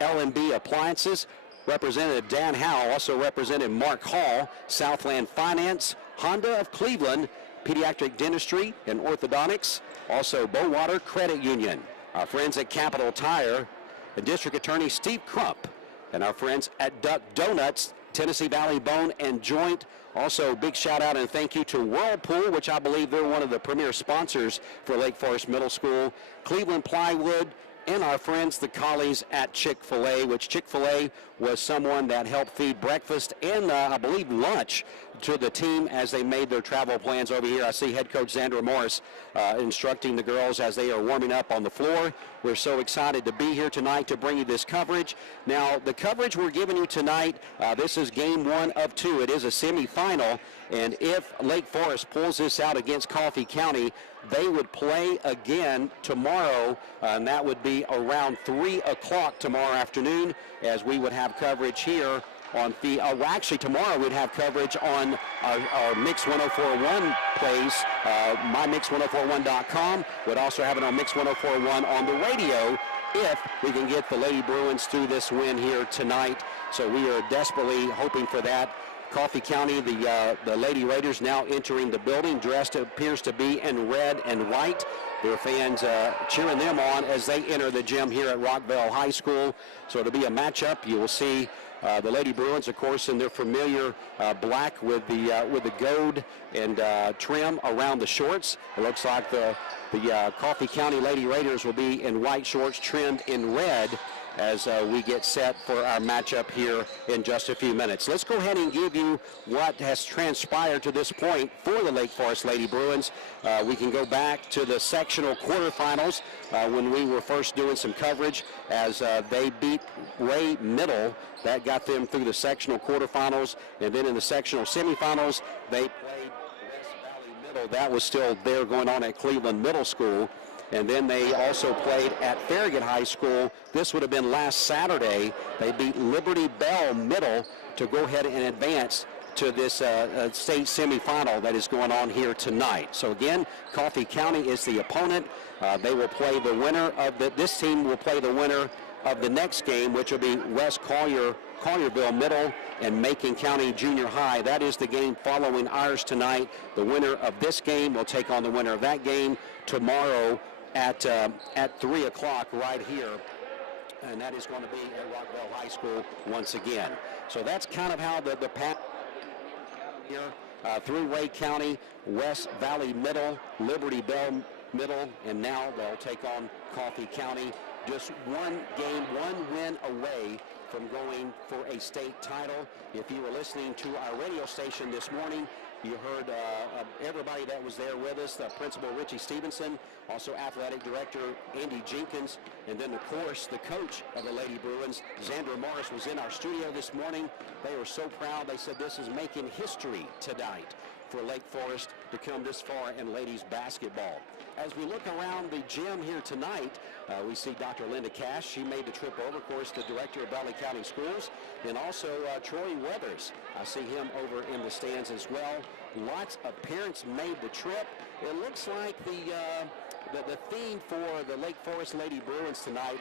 L&B Appliances. Representative Dan Howell, also represented Mark Hall, Southland Finance, Honda of Cleveland, Pediatric Dentistry and Orthodontics, also Bowater Credit Union. Our friends at Capital Tire, and District Attorney Steve Crump, and our friends at Duck Donuts, Tennessee Valley Bone and Joint. Also, big shout out and thank you to Whirlpool, which I believe they're one of the premier sponsors for Lake Forest Middle School, Cleveland Plywood, and our friends, the Collies at Chick-fil-A, which Chick-fil-A was someone that helped feed breakfast and I believe lunch to the team as they made their travel plans over here. I see head coach Xandra Morris instructing the girls as they are warming up on the floor. We're so excited to be here tonight to bring you this coverage. Now, the coverage we're giving you tonight, this is game 1 of 2. It is a semifinal, and if Lake Forest pulls this out against Coffee County, they would play again tomorrow, and that would be around 3 o'clock tomorrow afternoon, as we would have coverage here on the, actually tomorrow we'd have coverage on our Mix 1041 plays, mymix1041.com. We'd also have it on Mix 1041 on the radio if we can get the Lady Bruins through this win here tonight. So we are desperately hoping for that. Coffee County, the Lady Raiders now entering the building, dressed appears to be in red and white. Their fans cheering them on as they enter the gym here at Rockville High School. So it'll be a matchup. You will see the Lady Bruins, of course, in their familiar black with the gold and trim around the shorts. It looks like the Coffee County Lady Raiders will be in white shorts trimmed in red as we get set for our matchup here in just a few minutes. Let's go ahead and give you what has transpired to this point for the Lake Forest Lady Bruins. We can go back to the sectional quarterfinals when we were first doing some coverage as they beat Ray Middle. That got them through the sectional quarterfinals, and then in the sectional semifinals, they played West Valley Middle. That was still there going on at Cleveland Middle School. And then they also played at Farragut High School. This would have been last Saturday. They beat Liberty Bell Middle to go ahead and advance to this state semifinal that is going on here tonight. So again, Coffee County is the opponent. They will play the winner of this team will play the winner of the next game, which will be West Collierville Middle and Macon County Junior High. That is the game following ours tonight. The winner of this game will take on the winner of that game tomorrow at 3 o'clock right here, and that is going to be at Rockville High School once again. So that's kind of how the path here through Ray County, West Valley Middle, Liberty Bell Middle, and now they'll take on Coffee County. Just one game, one win away from going for a state title. If you were listening to our radio station this morning, you heard everybody that was there with us, Principal Richie Stevenson, also Athletic Director Andy Jenkins, and then, of course, the coach of the Lady Bruins, Xandra Morris, was in our studio this morning. They were so proud. They said this is making history tonight for Lake Forest to come this far in ladies basketball. As we look around the gym here tonight, we see Dr. Linda Cash. She made the trip over, of course, the director of Valley County Schools, and also Troy Weathers. I see him over in the stands as well. Lots of parents made the trip. It looks like the theme for the Lake Forest Lady Bruins tonight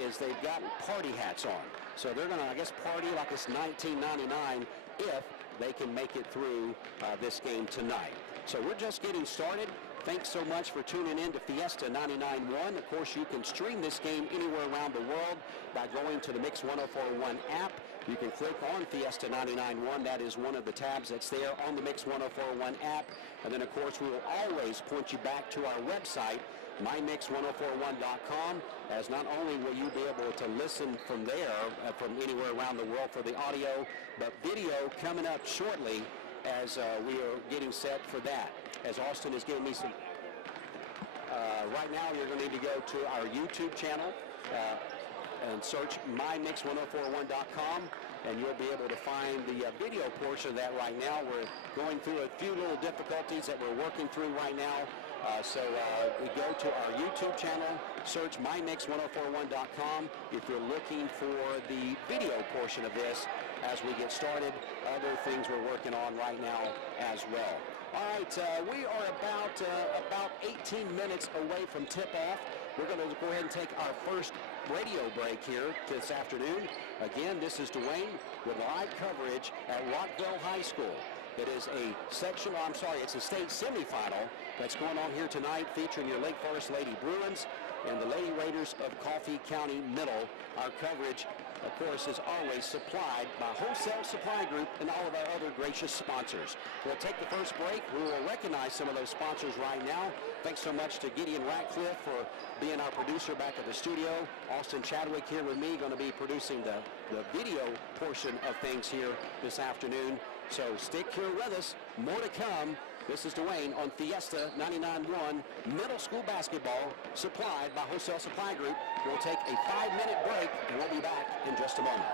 is they've got party hats on. So they're going to, I guess, party like it's 1999 if they can make it through this game tonight. So we're just getting started. Thanks so much for tuning in to Fiesta 99.1. Of course, you can stream this game anywhere around the world by going to the Mix 1041 app. You can click on Fiesta 99.1. That is one of the tabs that's there on the Mix 1041 app. And then, of course, we will always point you back to our website, mymix1041.com, as not only will you be able to listen from there, from anywhere around the world for the audio, but video coming up shortly as we are getting set for that. As Austin is giving me some, right now you're going to need to go to our YouTube channel and search mymix1041.com, and you'll be able to find the video portion of that right now. We're going through a few little difficulties that we're working through right now. So we go to our YouTube channel, search mymix1041.com if you're looking for the video portion of this as we get started. Other things we're working on right now as well. All right, we are about 18 minutes away from tip-off. We're going to go ahead and take our first radio break here this afternoon. Again, this is Dwayne with live coverage at Rockville High School. It is a sectional, I'm sorry, it's a state semifinal that's going on here tonight featuring your Lake Forest Lady Bruins and the Lady Raiders of Coffee County Middle. Our coverage, of course, is always supplied by Wholesale Supply Group and all of our other gracious sponsors. We'll take the first break. We will recognize some of those sponsors right now. Thanks so much to Gideon Ratcliffe for being our producer back at the studio. Austin Chadwick here with me, going to be producing the video portion of things here this afternoon. So stick here with us. More to come. This is Dwayne on Fiesta 99.1 Middle School Basketball, supplied by Wholesale Supply Group. We'll take a 5-minute break, and we'll be back in just a moment.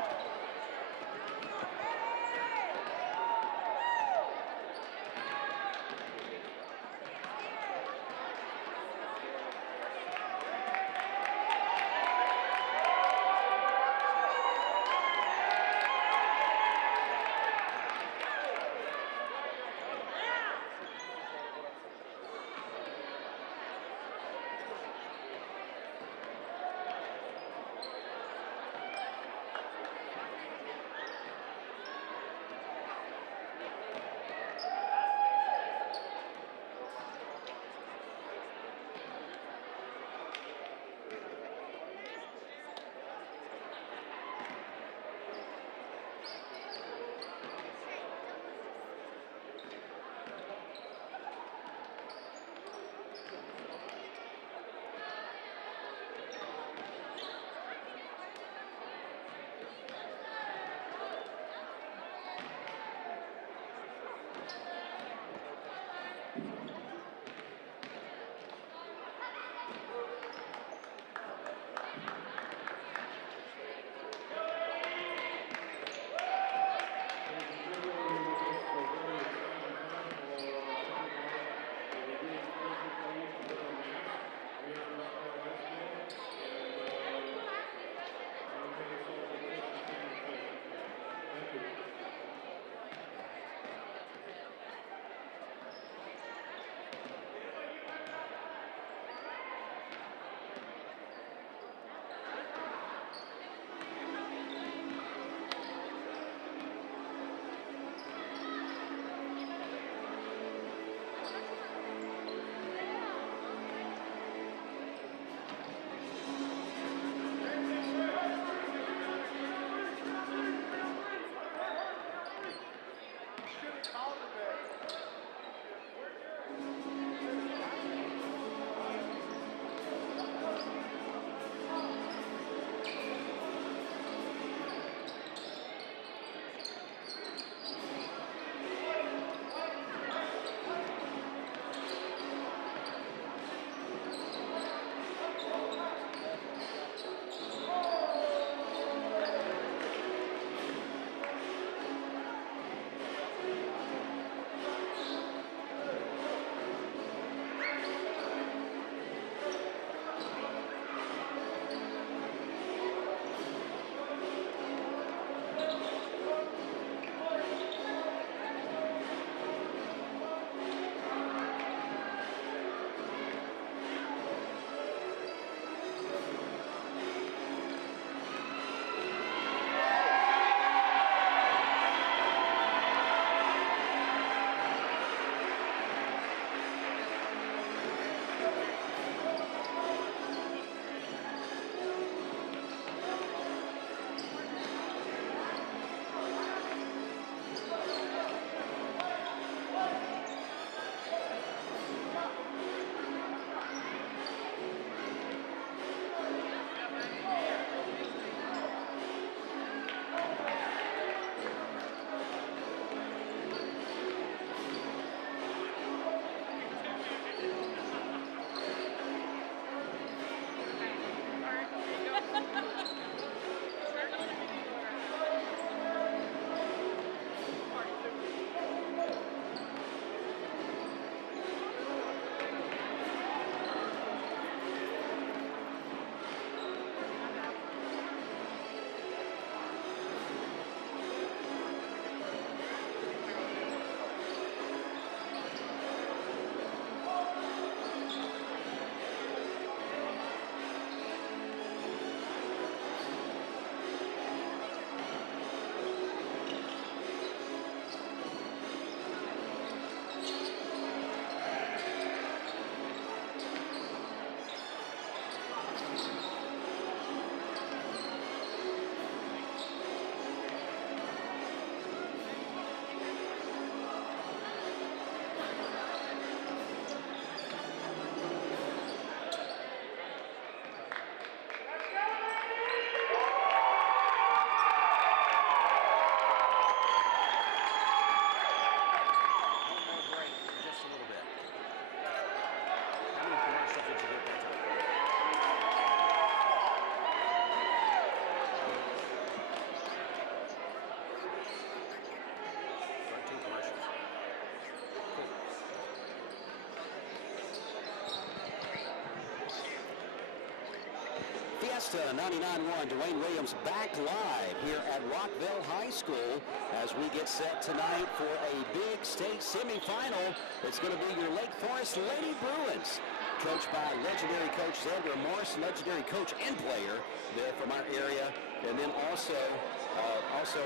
Fiesta 99-1, Dwayne Williams back live here at Rockville High School as we get set tonight for a big state semifinal. It's going to be your Lake Forest Lady Bruins, coached by legendary coach Xander Morris, legendary coach and player there from our area. And then also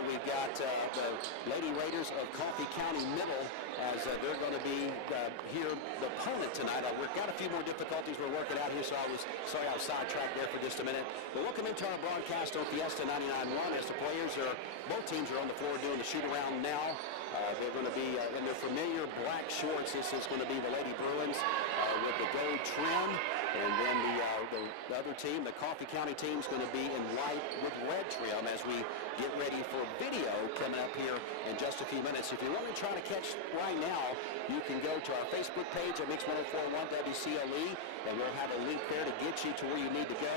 we've got the Lady Raiders of Coffee County Middle as they're going to be here, the opponent tonight. We've got a few more difficulties we're working out here, so I was sidetracked there for just a minute. But welcome into our broadcast on Fiesta 99-1 as the players both teams are on the floor doing the shoot around now. They're going to be in their familiar black shorts. This is going to be the Lady Bruins with the gold trim. And then the other team, the Coffee County team, is going to be in white with red trim as we get ready for video coming up here in just a few minutes. If you're really trying to catch right now, you can go to our Facebook page at Mix 1041 WCLE, and we'll have a link there to get you to where you need to go.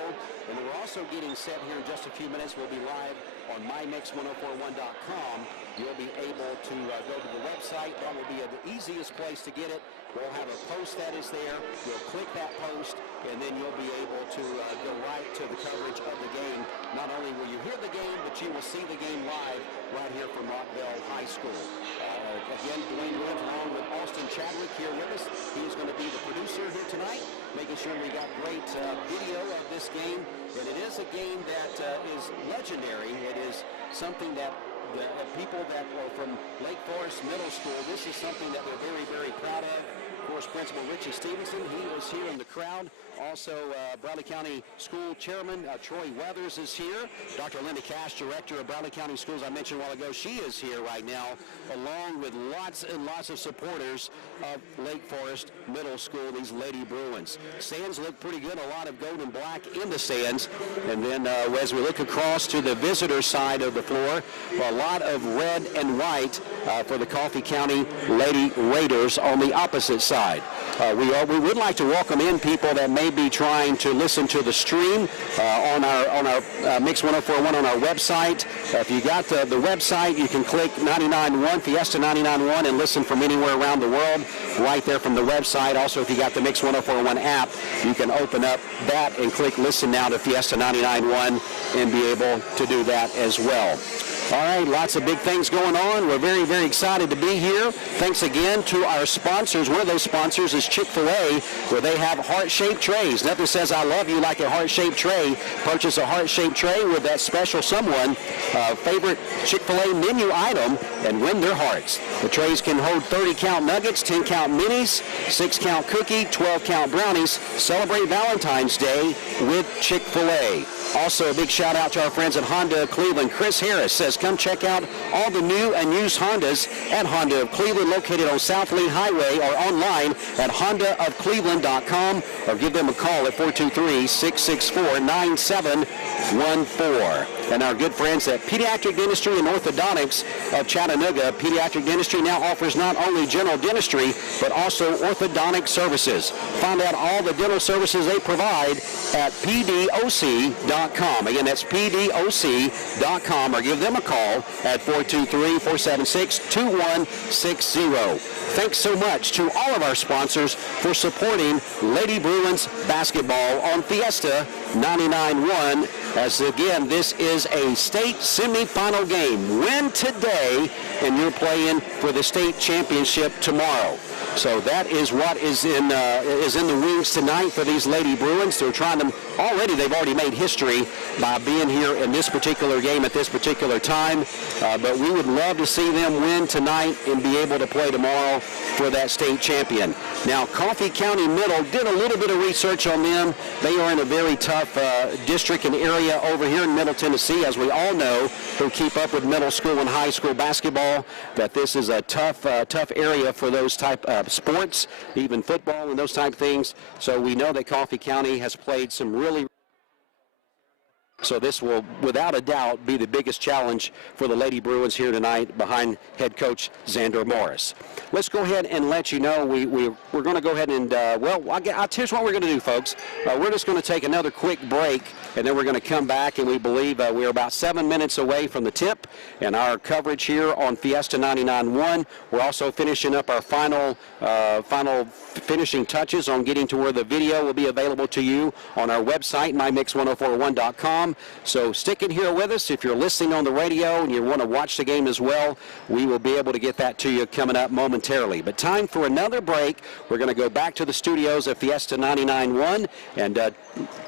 And we're also getting set here in just a few minutes. We'll be live on mymix1041.com. You'll be able to go to the website. That will be the easiest place to get it. We'll have a post that is there. You'll click that post, and then you'll be able to go right to the coverage of the game. Not only will you hear the game, but you will see the game live right here from Rockville High School. Again, Dwayne Williams along with Austin Chadwick here with us. He is going to be the producer here tonight, making sure we got great video of this game. And it is a game that is legendary. It is something that the people that are from Lake Forest Middle School, this is something that they're very, very proud of. Of course, Principal Richie Stevenson, he was here in the crowd. Also, Bradley County School Chairman Troy Weathers is here. Dr. Linda Cash, Director of Bradley County Schools, I mentioned a while ago, she is here right now, along with lots and lots of supporters of Lake Forest Middle School, these Lady Bruins. Stands look pretty good, a lot of gold and black in the stands. And then as we look across to the visitor side of the floor, a lot of red and white for the Coffee County Lady Raiders on the opposite side. We would like to welcome in people that may be trying to listen to the stream on our Mix 1041 on our website. If you got the website, you can click 99.1, Fiesta 99.1, and listen from anywhere around the world right there from the website. Also, if you got the Mix 1041 app, you can open up that and click Listen Now to Fiesta 99.1 and be able to do that as well. All right, lots of big things going on. We're very, very excited to be here. Thanks again to our sponsors. One of those sponsors is Chick-fil-A, where they have heart-shaped trays. Nothing says I love you like a heart-shaped tray. Purchase a heart-shaped tray with that special someone favorite Chick-fil-A menu item and win their hearts. The trays can hold 30-count nuggets, 10-count minis, 6-count cookie, 12-count brownies. Celebrate Valentine's Day with Chick-fil-A. Also, a big shout out to our friends at Honda of Cleveland. Chris Harris says, come check out all the new and used Hondas at Honda of Cleveland, located on South Lee Highway, or online at hondaofcleveland.com, or give them a call at 423-664-9714. And our good friends at Pediatric Dentistry and Orthodontics of Chattanooga. Pediatric Dentistry now offers not only general dentistry, but also orthodontic services. Find out all the dental services they provide at pdoc.com. Again, that's pdoc.com, or give them a call at 423-476-2160. Thanks so much to all of our sponsors for supporting Lady Bruins basketball on Fiesta 99.1. As again, this is a state semifinal game. Win today, and you're playing for the state championship tomorrow. So that is what is in the wings tonight for these Lady Bruins. They're trying to they've already made history by being here in this particular game at this particular time. But we would love to see them win tonight and be able to play tomorrow for that state champion. Now, Coffee County Middle did a little bit of research on them. They are in a very tough district and area over here in Middle Tennessee, as we all know, who keep up with middle school and high school basketball, that this is a tough area for those type of sports, even football and those type of things. So we know that Coffee County has played some really So this will, without a doubt, be the biggest challenge for the Lady Bruins here tonight behind head coach Xander Morris. Let's go ahead and let you know we're going to go ahead and, I'll tell you what we're going to do, folks. We're just going to take another quick break, and then we're going to come back, and we believe we're about 7 minutes away from the tip and our coverage here on Fiesta 99.1. We're also finishing up our final finishing touches on getting to where the video will be available to you on our website, mymix1041.com. So stick in here with us. If you're listening on the radio and you want to watch the game as well, we will be able to get that to you coming up momentarily. But time for another break. We're going to go back to the studios of Fiesta 99.1, and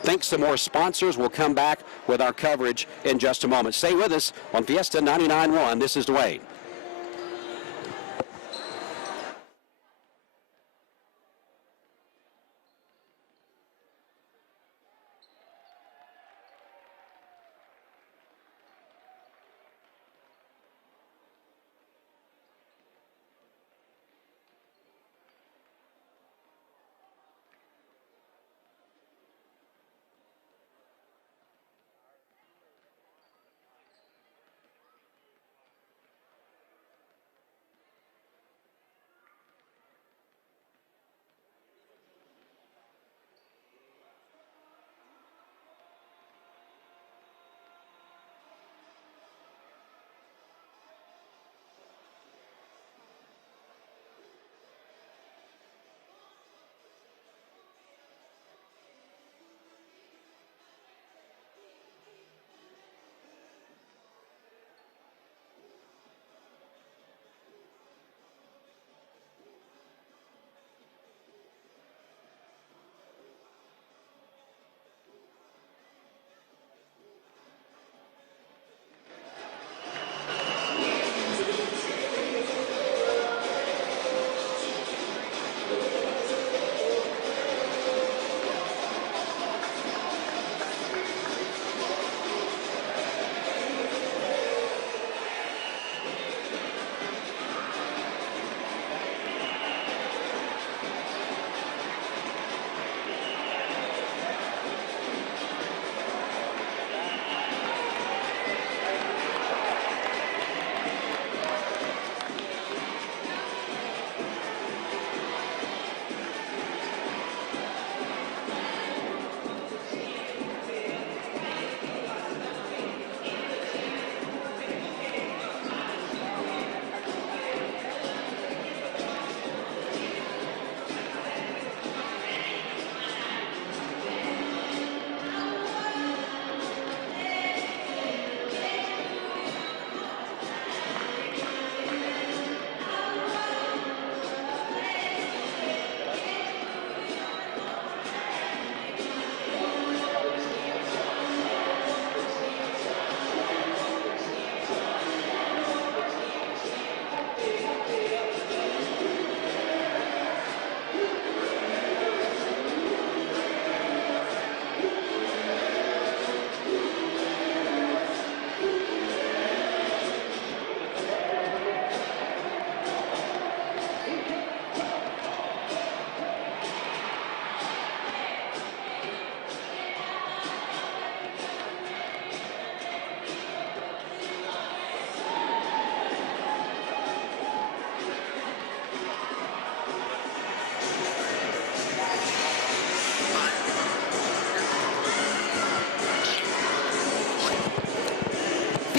thanks to more sponsors, we'll come back with our coverage in just a moment. Stay with us on Fiesta 99.1. This is Dwayne.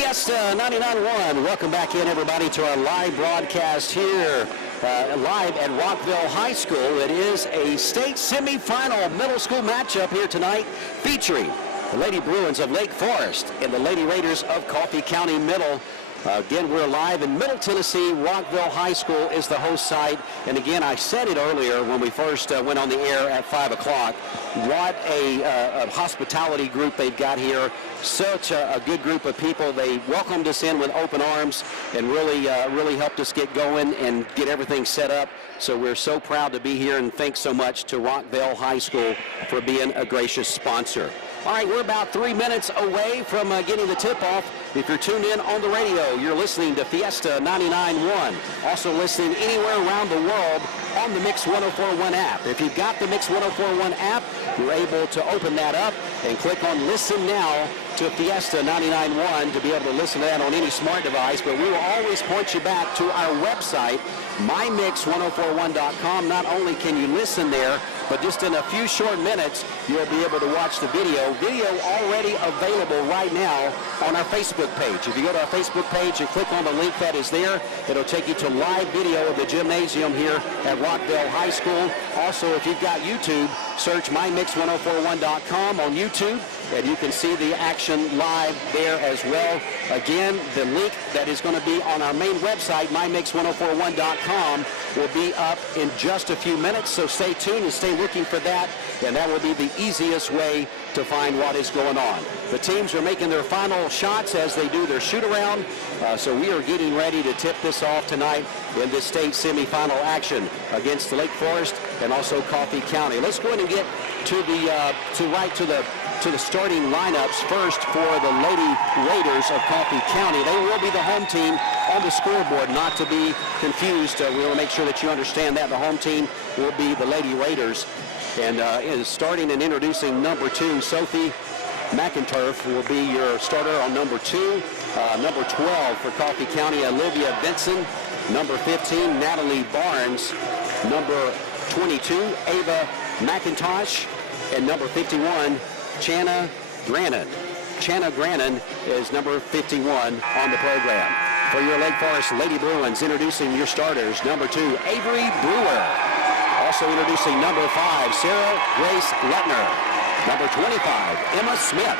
Fiesta 99.1. Welcome back in, everybody, to our live broadcast here live at Rockville High School. It is a state semifinal middle school matchup here tonight featuring the Lady Bruins of Lake Forest and the Lady Raiders of Coffee County Middle. Again, we're live in Middle Tennessee. Rockville High School is the host site. And again, I said it earlier when we first went on the air at 5 o'clock. What a hospitality group they've got here. Such a good group of people. They welcomed us in with open arms and really helped us get going and get everything set up. So we're so proud to be here, and thanks so much to Rockville High School for being a gracious sponsor. All right, we're about 3 minutes away from getting the tip-off. If you're tuned in on the radio, you're listening to Fiesta 99.1. Also listening anywhere around the world on the Mix 1041 app. If you've got the Mix 1041 app, you're able to open that up and click on Listen Now to Fiesta 99.1 to be able to listen to that on any smart device, but we will always point you back to our website, mymix1041.com. Not only can you listen there, but just in a few short minutes, you'll be able to watch the video. Video already available right now on our Facebook page. If you go to our Facebook page and click on the link that is there, it'll take you to live video of the gymnasium here at Rockville High School. Also, if you've got YouTube, search mymix1041.com on YouTube, and you can see the action live there as well. Again, the link that is going to be on our main website, mymix1041.com, will be up in just a few minutes, so stay tuned and stay looking for that, and that will be the easiest way to find what is going on. The teams are making their final shots as they do their shoot-around, so we are getting ready to tip this off tonight in this state semifinal action against Lake Forest and also Coffee County. Let's go ahead and get to the starting lineups first for the Lady Raiders of Coffee County. They will be the home team on the scoreboard, not to be confused. We will make sure that you understand that. The home team will be the Lady Raiders. And starting and introducing number 2, Sophie McInturf will be your starter on number 2. Number 12 for Coffee County, Olivia Benson. Number 15, Natalie Barnes. Number 22, Ava McIntosh. And number 51, Channa Grannon. Channa Grannon is number 51 on the program. For your Lake Forest Lady Bruins, introducing your starters, number 2, Avery Brewer. Also introducing number 5, Sarah Grace Letner. Number 25, Emma Smith.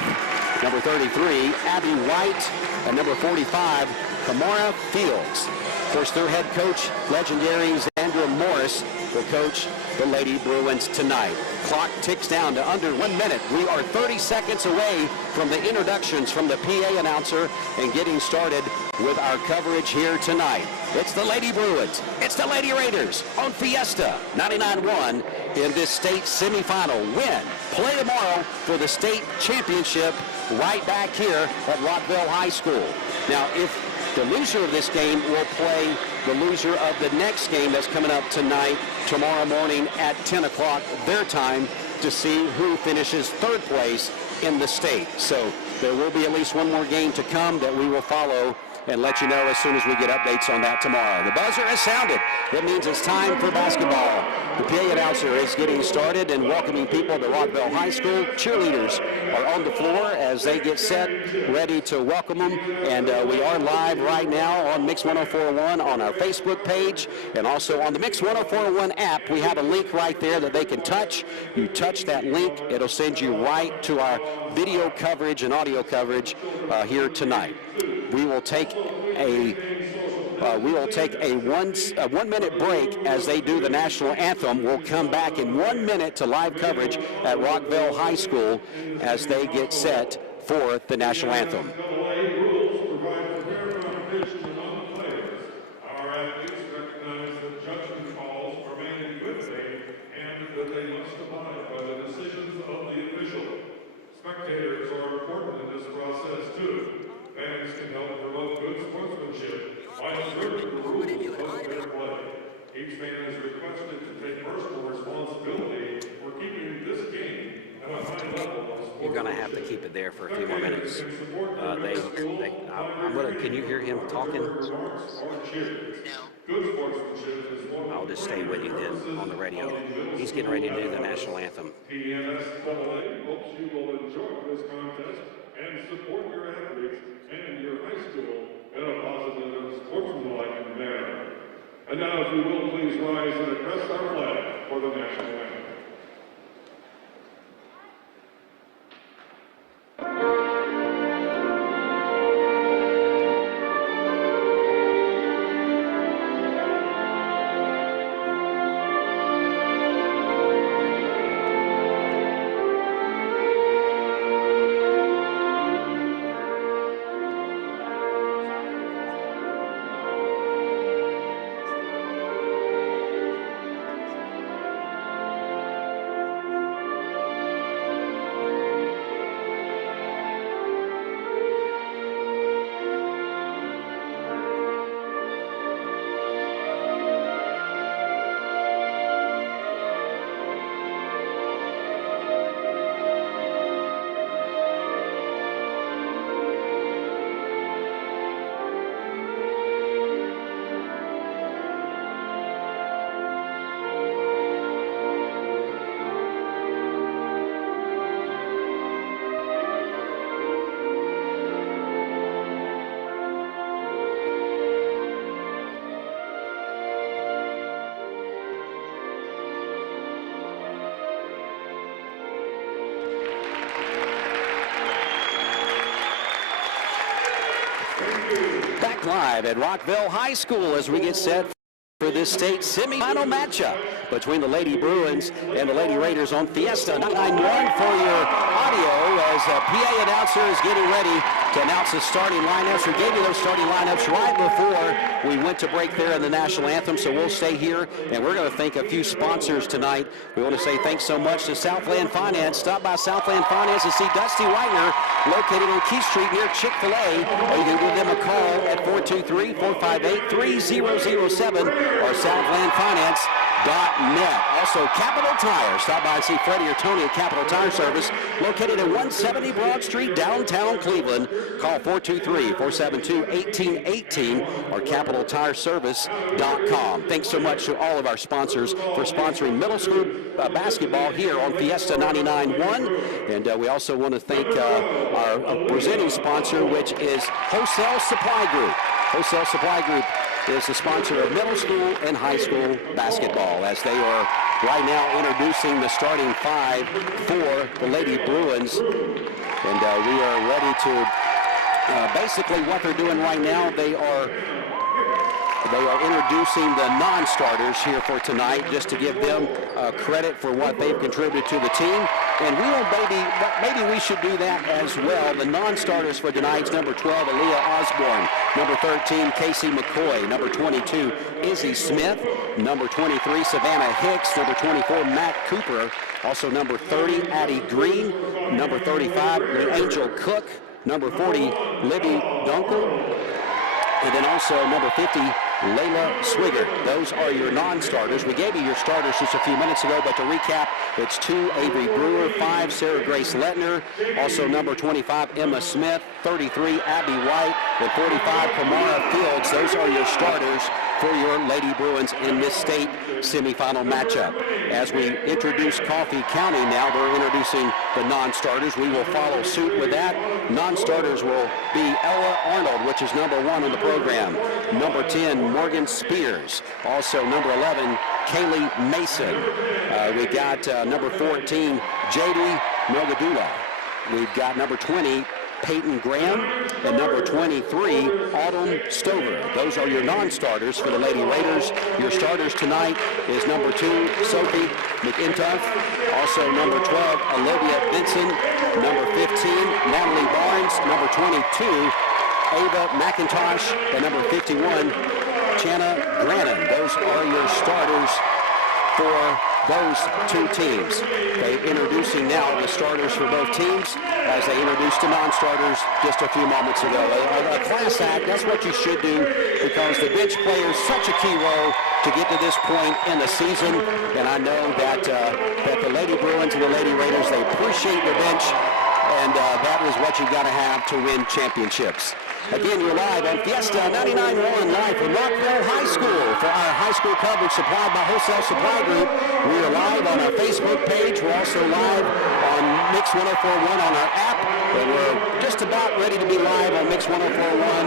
Number 33, Abby White. And number 45, Kamara Fields. Of course, their head coach, legendary Zandra Morris, will coach the Lady Bruins tonight. Clock ticks down to under 1 minute. We are 30 seconds away from the introductions from the PA announcer and getting started with our coverage here tonight. It's the Lady Bruins. It's the Lady Raiders on Fiesta 99.1 in this state semifinal. Win. Play tomorrow for the state championship right back here at Rockville High School. Now, if the loser of this game will play the loser of the next game that's coming up tonight, tomorrow morning at 10 o'clock their time, to see who finishes third place in the state. So there will be at least one more game to come that we will follow and let you know as soon as we get updates on that tomorrow. The buzzer has sounded. That means it's time for basketball. The PA announcer is getting started and welcoming people to Rockville High School. Cheerleaders are on the floor as they get set, ready to welcome them. And we are live right now on Mix 104.1 on our Facebook page and also on the Mix 104.1 app. We have a link right there that they can touch. You touch that link, it'll send you right to our video coverage and audio coverage here tonight. We will take a 1 minute break as they do the national anthem. We'll come back in 1 minute to live coverage at Rockville High School as they get set for the national anthem. Our athletes recognize that judgment calls are made in good faith and that they must abide by the decisions of the official. Spectators are important in this process too. Fans can help promote good sportsmanship by observing the rules of fair play. Each fan is requested to take personal responsibility for keeping this game at a high level of sportsmanship. You're going to have to keep it there for a few more minutes. Can you hear him talking? I'll just stay with you then on the radio. He's getting ready to do the national anthem. PNSAA hopes you will enjoy this contest and support your athletes and your high school in a positive and sportsmanlike manner. And now, if you will, please rise and address our flag for the national anthem. Back live at Rockville High School as we get set for this state semifinal matchup between the Lady Bruins and the Lady Raiders on Fiesta 991 for your audio as PA announcer is getting ready to announce the starting lineups. We gave you those starting lineups right before we went to break there in the national anthem, so we'll stay here and we're going to thank a few sponsors tonight. We want to say thanks so much to Southland Finance. Stop by Southland Finance and see Dusty Whitener located on Keith Street near Chick-fil-A, or you can give them a call at 423-458-3007 or southlandfinance.net. Also, Capital Tire. Stop by and see Freddie or Tony at Capital Tire Service, located at 170 Broad Street, downtown Cleveland. Call 423-472-1818 or capitaltireservice.com. Thanks so much to all of our sponsors for sponsoring middle school basketball here on Fiesta 99.1. And we also want to thank our presenting sponsor, which is Wholesale Supply Group. Wholesale Supply Group is the sponsor of middle school and high school basketball, as they are right now introducing the starting five for the Lady Bruins. And we are ready to, basically what they're doing right now, they are introducing the non-starters here for tonight, just to give them credit for what they've contributed to the team. And we will maybe we should do that as well. The non-starters for tonight's number 12, Aaliyah Osborne. Number 13, Casey McCoy. Number 22, Izzy Smith. Number 23, Savannah Hicks. Number 24, Matt Cooper. Also number 30, Addie Green. Number 35, Angel Cook. Number 40, Libby Dunkel. And then also number 50, Layla Swigert. Those are your non-starters. We gave you your starters just a few minutes ago, but to recap, it's 2, Avery Brewer, 5, Sarah Grace Lettner, also number 25, Emma Smith, 33, Abby White, and 45, Kamara Fields. Those are your starters for your Lady Bruins in this state semifinal matchup. As we introduce Coffee County now, they're introducing the non-starters. We will follow suit with that. Non-starters will be Ella Arnold, which is number 1 on the program. Number 10, Morgan Spears. Also number 11, Kaylee Mason. We got number 14, J.D. Mogadula. We've got number 20, Peyton Graham, and number 23, Autumn Stover. Those are your non-starters for the Lady Raiders. Your starters tonight is number 2, Sophie McIntosh. Also number 12, Olivia Benson. Number 15, Natalie Barnes. Number 22, Ava McIntosh. And number 51, Channa Grannon. Those are your starters for those two teams. They're introducing now the starters for both teams as they introduced the non-starters just a few moments ago. A class act, that's what you should do, because the bench players such a key role to get to this point in the season. And I know that that the Lady Bruins and the Lady Raiders, they appreciate the bench, and that is what you got to have to win championships. Again, you're live on Fiesta 99.1, live from Rockville High School for our high school coverage supplied by Wholesale Supply Group. We are live on our Facebook page. We're also live on Mix 104.1 on our app, and we're just about ready to be live on Mix 104.1 on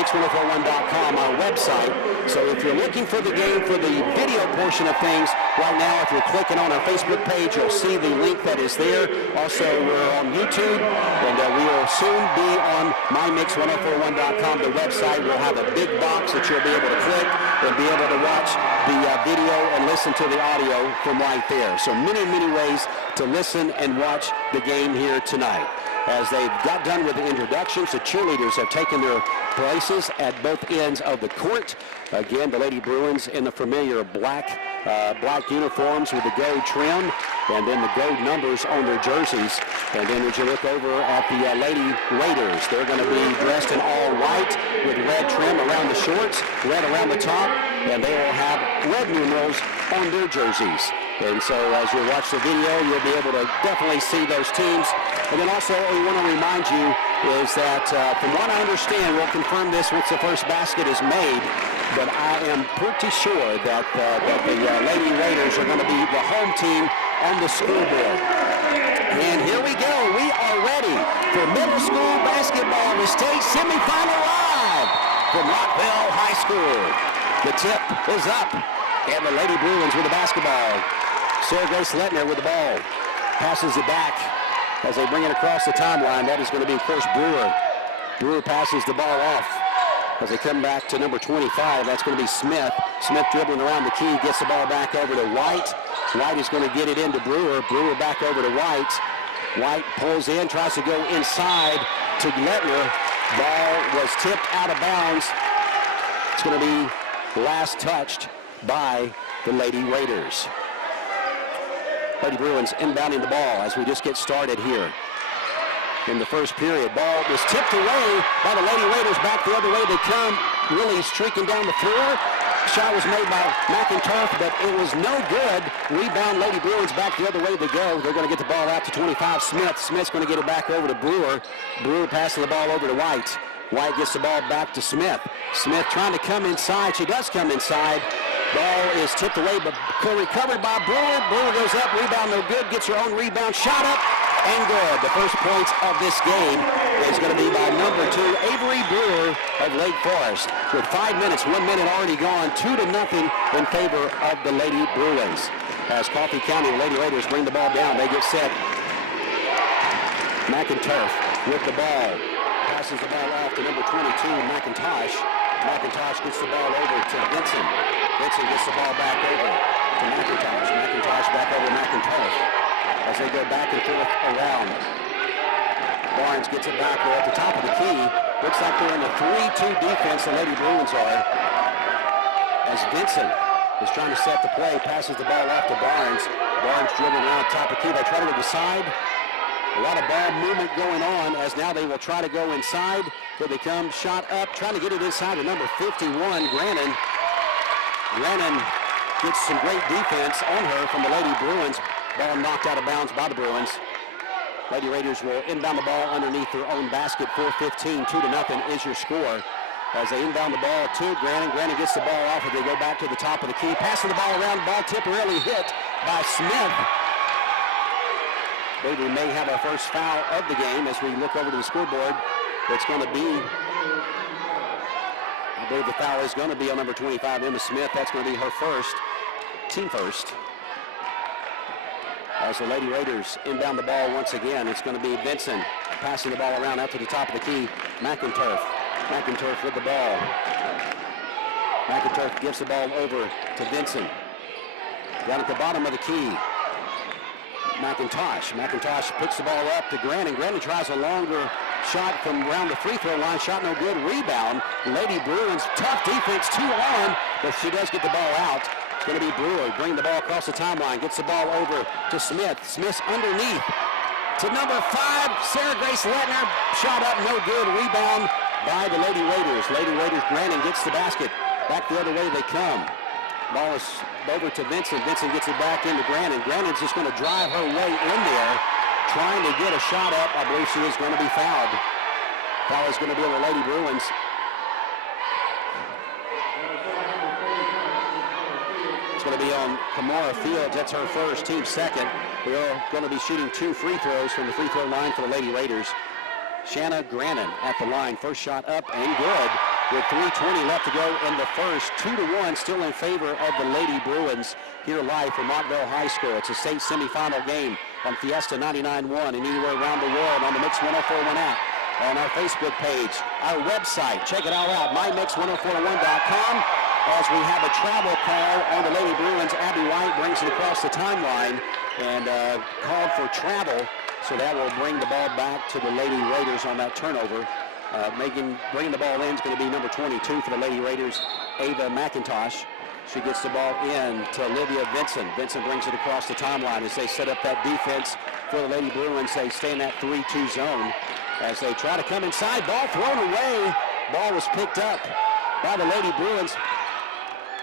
Mix1041.com, our website. So if you're looking for the game for the video portion of things, right now, if you're clicking on our Facebook page, you'll see the link that is there. Also, we're on YouTube, and we will soon be on mymix1041.com, the website. We'll have a big box that you'll be able to click and be able to watch the video and listen to the audio from right there. So many, many ways to listen and watch the game here tonight. As they've got done with the introductions, the cheerleaders have taken their places at both ends of the court. Again, the Lady Bruins in the familiar black uniforms with the gold trim, and then the gold numbers on their jerseys. And then as you look over at the Lady Raiders, they're going to be dressed in all white with red trim around the shorts, red around the top, and they will have red numerals on their jerseys. And so as you watch the video, you'll be able to definitely see those teams. And then also, we want to remind you is that from what I understand, we'll confirm this once the first basket is made, but I am pretty sure that the Lady Raiders are going to be the home team on the scoreboard. And here we go. We are ready for middle school basketball, the state semifinal live from Rockville High School. The tip is up, and the Lady Bruins with the basketball. Sarah Grace Lettner with the ball. Passes it back as they bring it across the timeline. That is going to be, of course, Brewer. Brewer passes the ball off as they come back to number 25. That's going to be Smith. Smith dribbling around the key, gets the ball back over to White. White is going to get it into Brewer. Brewer back over to White. White pulls in, tries to go inside to Glettner. Ball was tipped out of bounds. It's going to be last touched by the Lady Raiders. Lady Bruins inbounding the ball as we just get started here. In the first period, ball was tipped away by the Lady Raiders. Back the other way they come, really streaking down the floor. Shot was made by McInturf, but it was no good. Rebound, Lady Bruins back the other way they go. They're going to get the ball out to 25, Smith. Smith's going to get it back over to Brewer. Brewer passing the ball over to White. White gets the ball back to Smith. Smith trying to come inside. She does come inside. Ball is tipped away, but recovered by Brewer. Brewer goes up, rebound no good, gets her own rebound, shot up, and good. The first points of this game is going to be by number 2, Avery Brewer of Lake Forest. With 5 minutes, 1 minute already gone, 2-0 in favor of the Lady Bruins. As Coffee County, the Lady Raiders bring the ball down, they get set. McInturf with the ball. Passes the ball off to number 22, McIntosh. McIntosh gets the ball over to Vincent. Vincent gets the ball back over to McIntosh. McIntosh back over to McInturf as they go back and forth around. Barnes gets it back there at the top of the key. Looks like they're in a 3-2 defense, the Lady Bruins are. As Vincent is trying to set the play, passes the ball off to Barnes. Barnes dribbling around top of the key. They try to go to the side. A lot of ball movement going on as now they will try to go inside. Here they come, shot up, trying to get it inside to number 51, Grannon. Grannon gets some great defense on her from the Lady Bruins. Ball knocked out of bounds by the Bruins. Lady Raiders will inbound the ball underneath their own basket. 4:15, 2-0 is your score. As they inbound the ball to Grannon. Grannon gets the ball off as they go back to the top of the key. Passing the ball around, ball temporarily hit by Smith. We may have our first foul of the game as we look over to the scoreboard. It's going to be, I believe the foul is going to be on number 25, Emma Smith. That's going to be her first, team first. As the Lady Raiders inbound the ball once again, it's going to be Benson passing the ball around out to the top of the key. McInturf. McInturf with the ball. McInturf gives the ball over to Benson. Down at the bottom of the key. McIntosh. McIntosh puts the ball up to Grannon. Grannon tries a longer shot from around the free throw line. Shot no good. Rebound. Lady Bruins, tough defense, 2 on, but she does get the ball out. It's going to be Brewer. Bring the ball across the timeline. Gets the ball over to Smith. Smith's underneath to number 5, Sarah Grace Lettner. Shot up, no good. Rebound by the Lady Raiders. Lady Raiders, Grannon gets the basket. Back the other way they come. Ball is over to Vincent. Vincent gets it back into Grannon. Grannon's just going to drive her way in there, trying to get a shot up. I believe she is going to be fouled. Foul is going to be on the Lady Bruins. It's going to be on Kamara Fields. That's her first, team second. We are going to be shooting 2 free throws from the free throw line for the Lady Raiders. Shanna Grannon at the line. First shot up and good. With 3:20 left to go in the first, 2-1 still in favor of the Lady Bruins here live from Montville High School. It's a state semifinal game on Fiesta 99.1 and anywhere around the world on the Mix 104.1 app, on our Facebook page, our website. Check it all out, mymix1041.com. As we have a travel call on the Lady Bruins, Abby White brings it across the timeline and called for travel, so that will bring the ball back to the Lady Raiders on that turnover. Bringing the ball in is going to be number 22 for the Lady Raiders, Ava McIntosh. She gets the ball in to Olivia Vincent. Vincent brings it across the timeline as they set up that defense for the Lady Bruins. They stay in that 3-2 zone as they try to come inside. Ball thrown away. Ball was picked up by the Lady Bruins.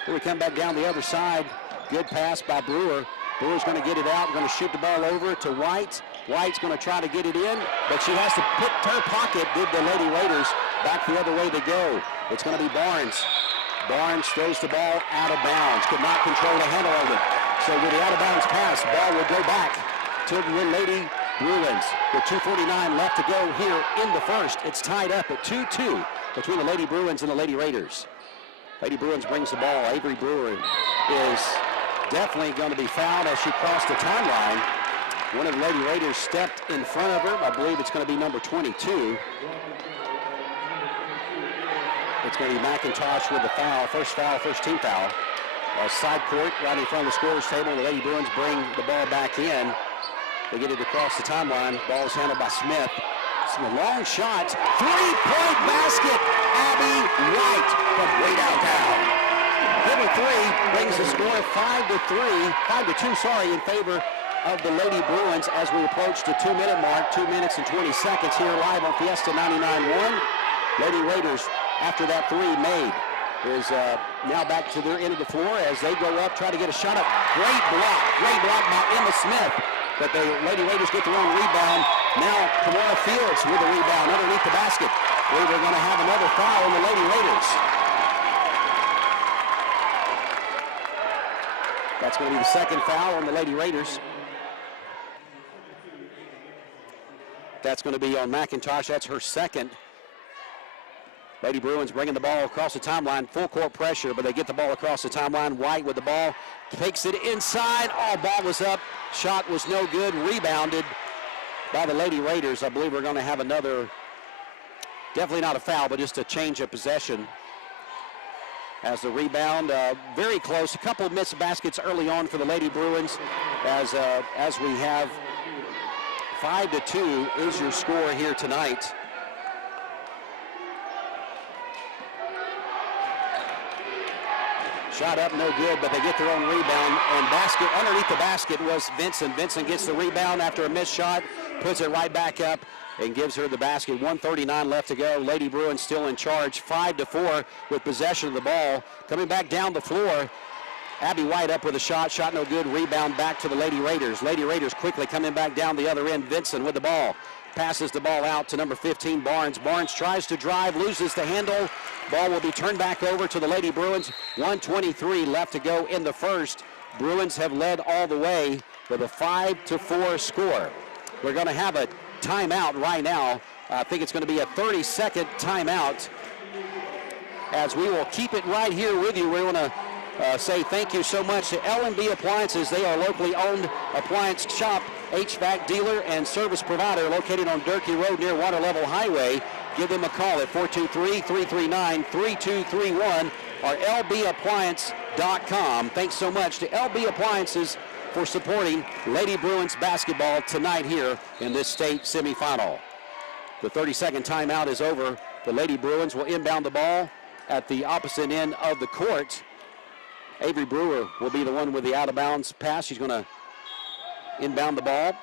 Here we come back down the other side. Good pass by Brewer. Brewer's going to get it out, going to shoot the ball over to White. White's going to try to get it in, but she has to pick her pocket, did the Lady Raiders. Back the other way they go. It's going to be Barnes. Barnes throws the ball out of bounds. Could not control the handle of it. So with the out of bounds pass, the ball will go back to the Lady Bruins. With 2:49 left to go here in the first. It's tied up at 2-2 between the Lady Bruins and the Lady Raiders. Lady Bruins brings the ball. Avery Brewer is definitely going to be fouled as she crossed the timeline. One of the Lady Raiders stepped in front of her. I believe it's going to be number 22. it's going to be McIntosh with the foul, first team foul. Side court right in front of the scorer's table. The Lady Bruins bring the ball back in. They get it across the timeline. Ball is handled by Smith. Some long shot. Three-point basket. Abby White from way downtown. Number three brings the score 5-2, in favor of the Lady Bruins as we approach the 2-minute mark. 2 minutes and 20 seconds here live on Fiesta 99.1. Lady Raiders, after that three made, is now back to their end of the floor as they go up, try to get a shot up. Great block by Emma Smith. But the Lady Raiders get their own rebound. Now Kamara Fields with a rebound underneath the basket. We're going to have another foul on the Lady Raiders. That's going to be the second foul on the Lady Raiders. That's going to be on McIntosh. That's her second. Lady Bruins bringing the ball across the timeline. Full court pressure, but they get the ball across the timeline. White with the ball. Takes it inside. Ball was up. Shot was no good. Rebounded by the Lady Raiders. I believe we're going to have another, definitely not a foul, but just a change of possession. As the rebound, very close. A couple of missed baskets early on for the Lady Bruins. As we have 5-2 is your score here tonight. Shot up, no good, but they get their own rebound. And basket underneath the basket was Vincent. Vincent gets the rebound after a missed shot, puts it right back up, and gives her the basket. 1:39 left to go. Lady Bruins still in charge, 5-4 with possession of the ball. Coming back down the floor, Abby White up with a shot. Shot no good. Rebound back to the Lady Raiders. Lady Raiders quickly coming back down the other end. Vincent with the ball. Passes the ball out to number 15, Barnes. Barnes tries to drive, loses the handle. Ball will be turned back over to the Lady Bruins. 1:23 left to go in the first. Bruins have led all the way with a 5-4 score. We're going to have a timeout right now. I think it's going to be a 30-second timeout. As we will keep it right here with you. We want to say thank you so much to L&B Appliances. They are a locally owned appliance shop, HVAC dealer, and service provider located on Durkee Road near Water Level Highway. Give them a call at 423-339-3231 or lbappliance.com. Thanks so much to LB Appliances for supporting Lady Bruins basketball tonight here in this state semifinal. The 30-second timeout is over. The Lady Bruins will inbound the ball at the opposite end of the court. Avery Brewer will be the one with the out-of-bounds pass. She's going to inbound the ball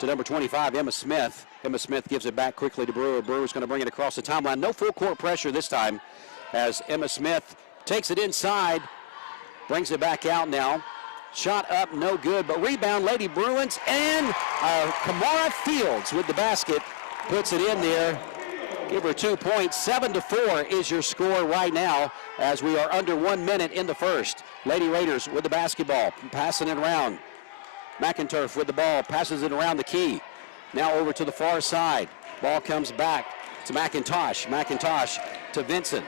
to number 25, Emma Smith. Emma Smith gives it back quickly to Brewer. Brewer's going to bring it across the timeline. No full court pressure this time as Emma Smith takes it inside, brings it back out now. Shot up, no good, but rebound, Lady Bruins, and Kamara Fields with the basket puts it in there. Give her 2 points. 7-4 is your score right now as we are under 1 minute in the first. Lady Raiders with the basketball, passing it around. McInturf with the ball, passes it around the key. Now over to the far side. Ball comes back to McIntosh. McIntosh to Vincent.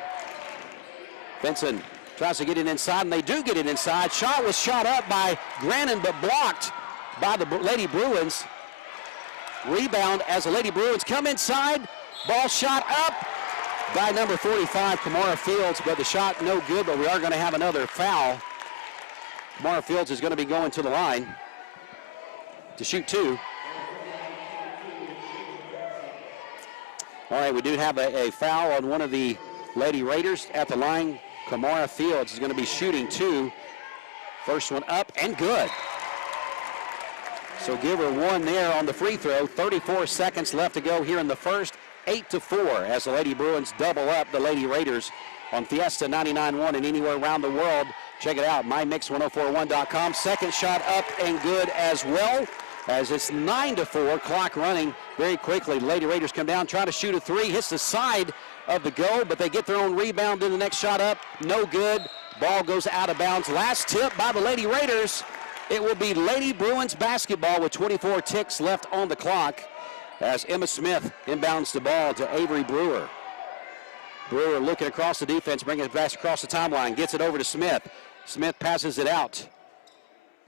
Vincent tries to get it inside, and they do get it inside. Shot was shot up by Grannon, but blocked by the Lady Bruins. Rebound as the Lady Bruins come inside. Ball shot up by number 45, Kamara Fields, but the shot no good, but we are going to have another foul. Kamara Fields is going to be going to the line to shoot two. All right, we do have a foul on one of the Lady Raiders at the line. Kamara Fields is going to be shooting two. First one up and good. So give her one there on the free throw. 34 seconds left to go here in the first. 8-4 as the Lady Bruins double up the Lady Raiders on Fiesta 99.1 and anywhere around the world. Check it out, mymix1041.com. Second shot up and good as well as it's 9-4. Clock running very quickly. Lady Raiders come down, try to shoot a three. Hits the side of the goal, but they get their own rebound in the next shot up. No good. Ball goes out of bounds. Last tip by the Lady Raiders. It will be Lady Bruins basketball with 24 ticks left on the clock as Emma Smith inbounds the ball to Avery Brewer. Brewer looking across the defense, bringing it back across the timeline, gets it over to Smith. Smith passes it out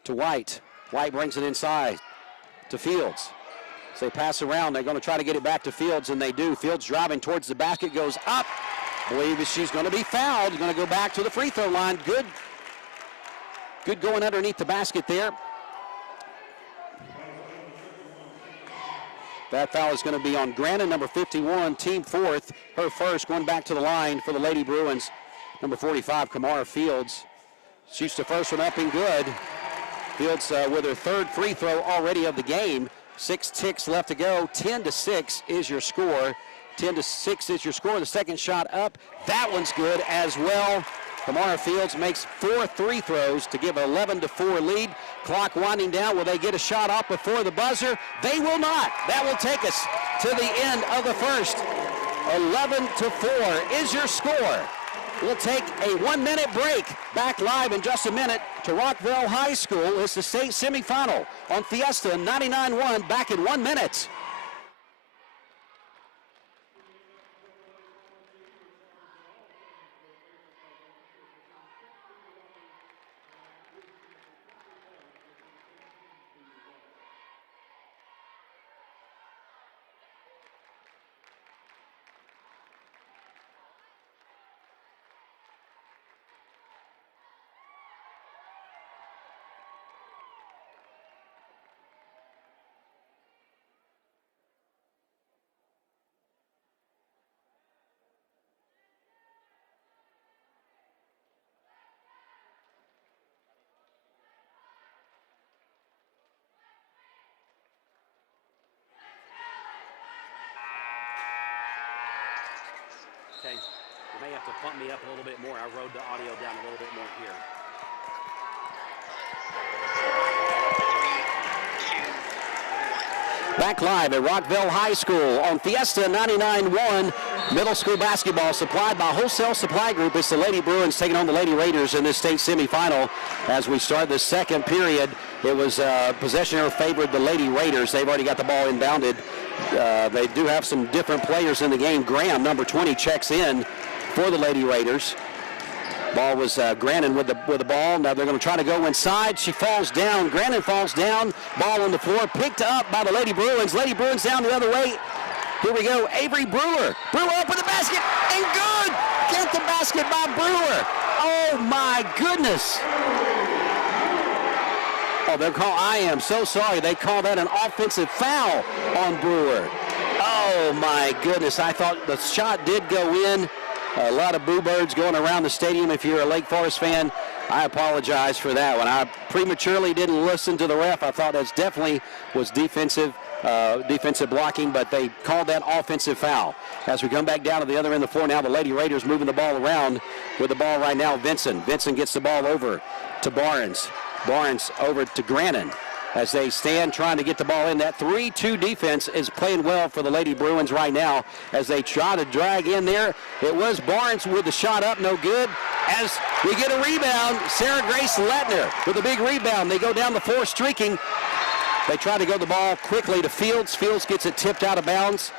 to White. White brings it inside to Fields. So they pass around. They're going to try to get it back to Fields, and they do. Fields driving towards the basket, goes up. Believe she's going to be fouled. Going to go back to the free throw line. Good going underneath the basket there. That foul is going to be on Grannon, number 51, team fourth. Her first, going back to the line for the Lady Bruins. Number 45, Kamara Fields. Shoots the first one up and good. Fields with her third free throw already of the game. 6 ticks left to go. 10-6 is your score. 10-6 is your score. The second shot up. That one's good as well. Kamara Fields makes 4 free throws to give an 11-4 lead. Clock winding down. Will they get a shot off before the buzzer? They will not. That will take us to the end of the first. 11-4 is your score. We'll take a 1-minute break. Back live in just a minute to Rockville High School. It's the state semifinal on Fiesta 99-1. Back in 1 minute. Okay, you may have to pump me up a little bit more. I rode the audio down a little bit more here. Back live at Rockville High School on Fiesta 99-1. Middle school basketball supplied by Wholesale Supply Group. It's the Lady Bruins taking on the Lady Raiders in this state semifinal. As we start the second period, it was possession error favored the Lady Raiders. They've already got the ball inbounded. They do have some different players in the game. Graham, number 20, checks in for the Lady Raiders. Ball was Grannon with the ball. Now they're going to try to go inside. She falls down. Grannon falls down. Ball on the floor, picked up by the Lady Bruins. Lady Bruins down the other way. Here we go. Avery Brewer. Brewer up with the basket, and good. Get the basket by Brewer. Oh my goodness. Oh, they're called. I am so sorry. They call that an offensive foul on Brewer. Oh my goodness. I thought the shot did go in. A lot of boo birds going around the stadium. If you're a Lake Forest fan, I apologize for that one. I prematurely didn't listen to the ref. I thought that definitely was defensive blocking, but they called that offensive foul. As we come back down to the other end of the floor now, the Lady Raiders moving the ball around with the ball right now. Vincent gets the ball over to Barnes. Barnes over to Grannon. As they stand trying to get the ball in. That 3-2 defense is playing well for the Lady Bruins right now as they try to drag in there. It was Barnes with the shot up, no good. As we get a rebound, Sarah Grace Lettner with a big rebound. They go down the floor streaking. They try to go the ball quickly to Fields. Fields gets it tipped out of bounds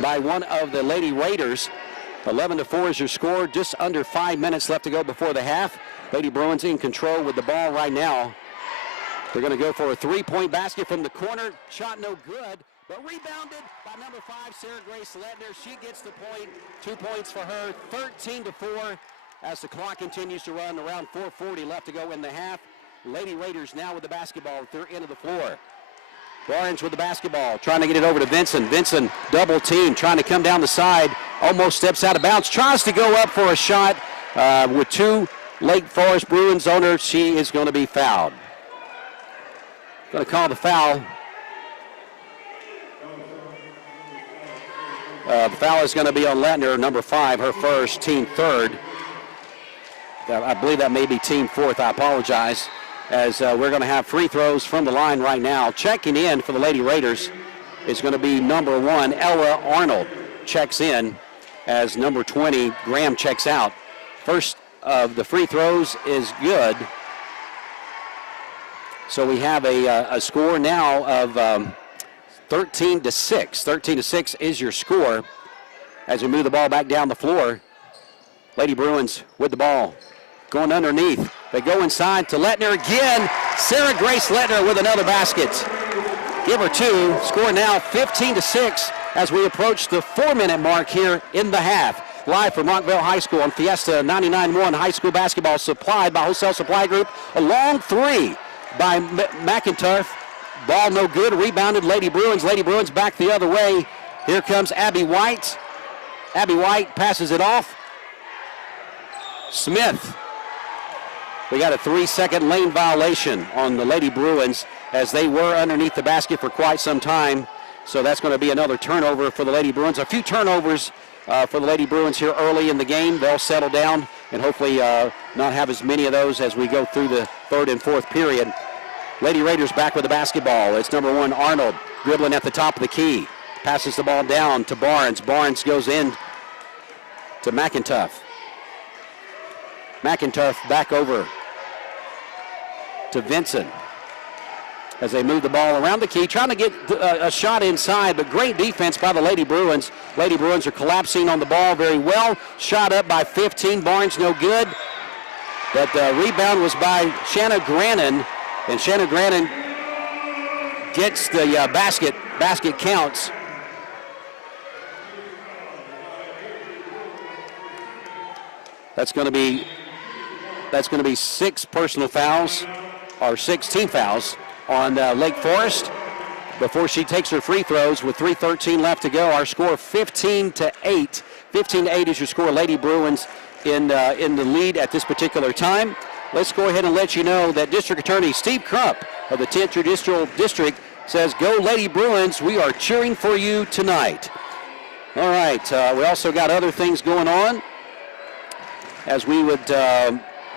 by one of the Lady Raiders. 11-4 is your score. Just under 5 minutes left to go before the half. Lady Bruins in control with the ball right now. They're going to go for a three-point basket from the corner. Shot no good, but rebounded by number 5, Sarah Grace Lettner. She gets the point. 2 points for her, 13-4 as the clock continues to run. Around 4:40 left to go in the half. Lady Raiders now with the basketball at their end of the floor. Barnes with the basketball, trying to get it over to Vincent. Vincent double team, trying to come down the side. Almost steps out of bounds. Tries to go up for a shot with 2 Lake Forest Bruins on her. She is going to be fouled. Going to call the foul. The foul is going to be on Lettner, number 5, her first, team third. I believe that may be team fourth. I apologize. As we're going to have free throws from the line right now. Checking in for the Lady Raiders is going to be number 1, Ella Arnold. Checks in as number 20, Graham checks out. First of the free throws is good. So we have a score now of 13-6. 13-6 is your score as we move the ball back down the floor. Lady Bruins with the ball. Going underneath. They go inside to Lettner again. Sarah Grace Lettner with another basket. Give her two. Score now 15-6 as we approach the 4-minute mark here in the half. Live from Rockville High School on Fiesta 99.1 High School Basketball, supplied by Wholesale Supply Group. A long three by McInturf. Ball no good. Rebounded Lady Bruins. Lady Bruins back the other way. Here comes Abby White. Abby White passes it off. Smith. We got a 3-second lane violation on the Lady Bruins as they were underneath the basket for quite some time. So that's going to be another turnover for the Lady Bruins. A few turnovers for the Lady Bruins here early in the game. They'll settle down and hopefully not have as many of those as we go through the third and fourth period. Lady Raiders back with the basketball. It's number 1, Arnold, dribbling at the top of the key. Passes the ball down to Barnes. Barnes goes in to McInturf. McInturf back over to Vincent as they move the ball around the key, trying to get a shot inside, but great defense by the Lady Bruins. Lady Bruins are collapsing on the ball very well. Shot up by 15, Barnes no good. But the rebound was by Shanna Grannon, and Shanna Grannon gets the basket. Basket counts. That's going to be 6 personal fouls, or 6 team fouls on Lake Forest before she takes her free throws with 3:13 left to go. Our score 15-8. 15-8 is your score. Lady Bruins in the lead at this particular time. Let's go ahead and let you know that District Attorney Steve Crump of the 10th Judicial District says, "Go Lady Bruins, we are cheering for you tonight." All right, we also got other things going on, as we would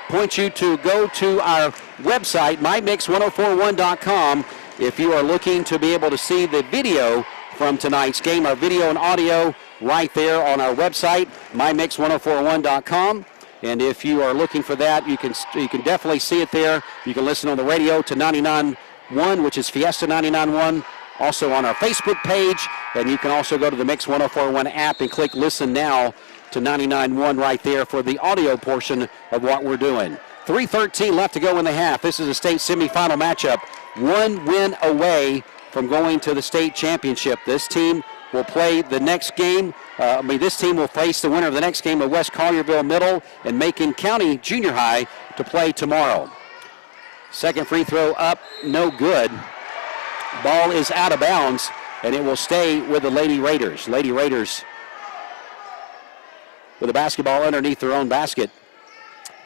point you to go to our website, mymix1041.com, if you are looking to be able to see the video from tonight's game. Our video and audio right there on our website, mymix1041.com. And if you are looking for that, you can definitely see it there. You can listen on the radio to 99.1, which is Fiesta 99.1. Also on our Facebook page, and you can also go to the Mix 1041 app and click Listen Now to 99.1 right there for the audio portion of what we're doing. 3:13 left to go in the half. This is a state semifinal matchup. 1 win away from going to the state championship. This team will play the next game. This team will face the winner of the next game of West Collierville Middle and Macon County Junior High to play tomorrow. Second free throw up, no good. Ball is out of bounds, and it will stay with the Lady Raiders. Lady Raiders with the basketball underneath their own basket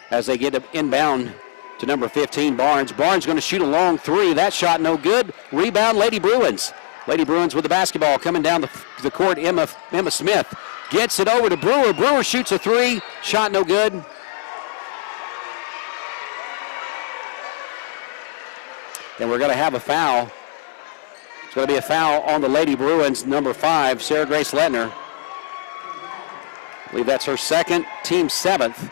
as they get inbound to number 15, Barnes. Barnes going to shoot a long three. That shot no good. Rebound, Lady Bruins. Lady Bruins with the basketball coming down the court. Emma Smith gets it over to Brewer. Brewer shoots a three. Shot no good. And we're going to have a foul. It's going to be a foul on the Lady Bruins, number 5, Sarah Grace Lettner. I believe that's her second, team 7th.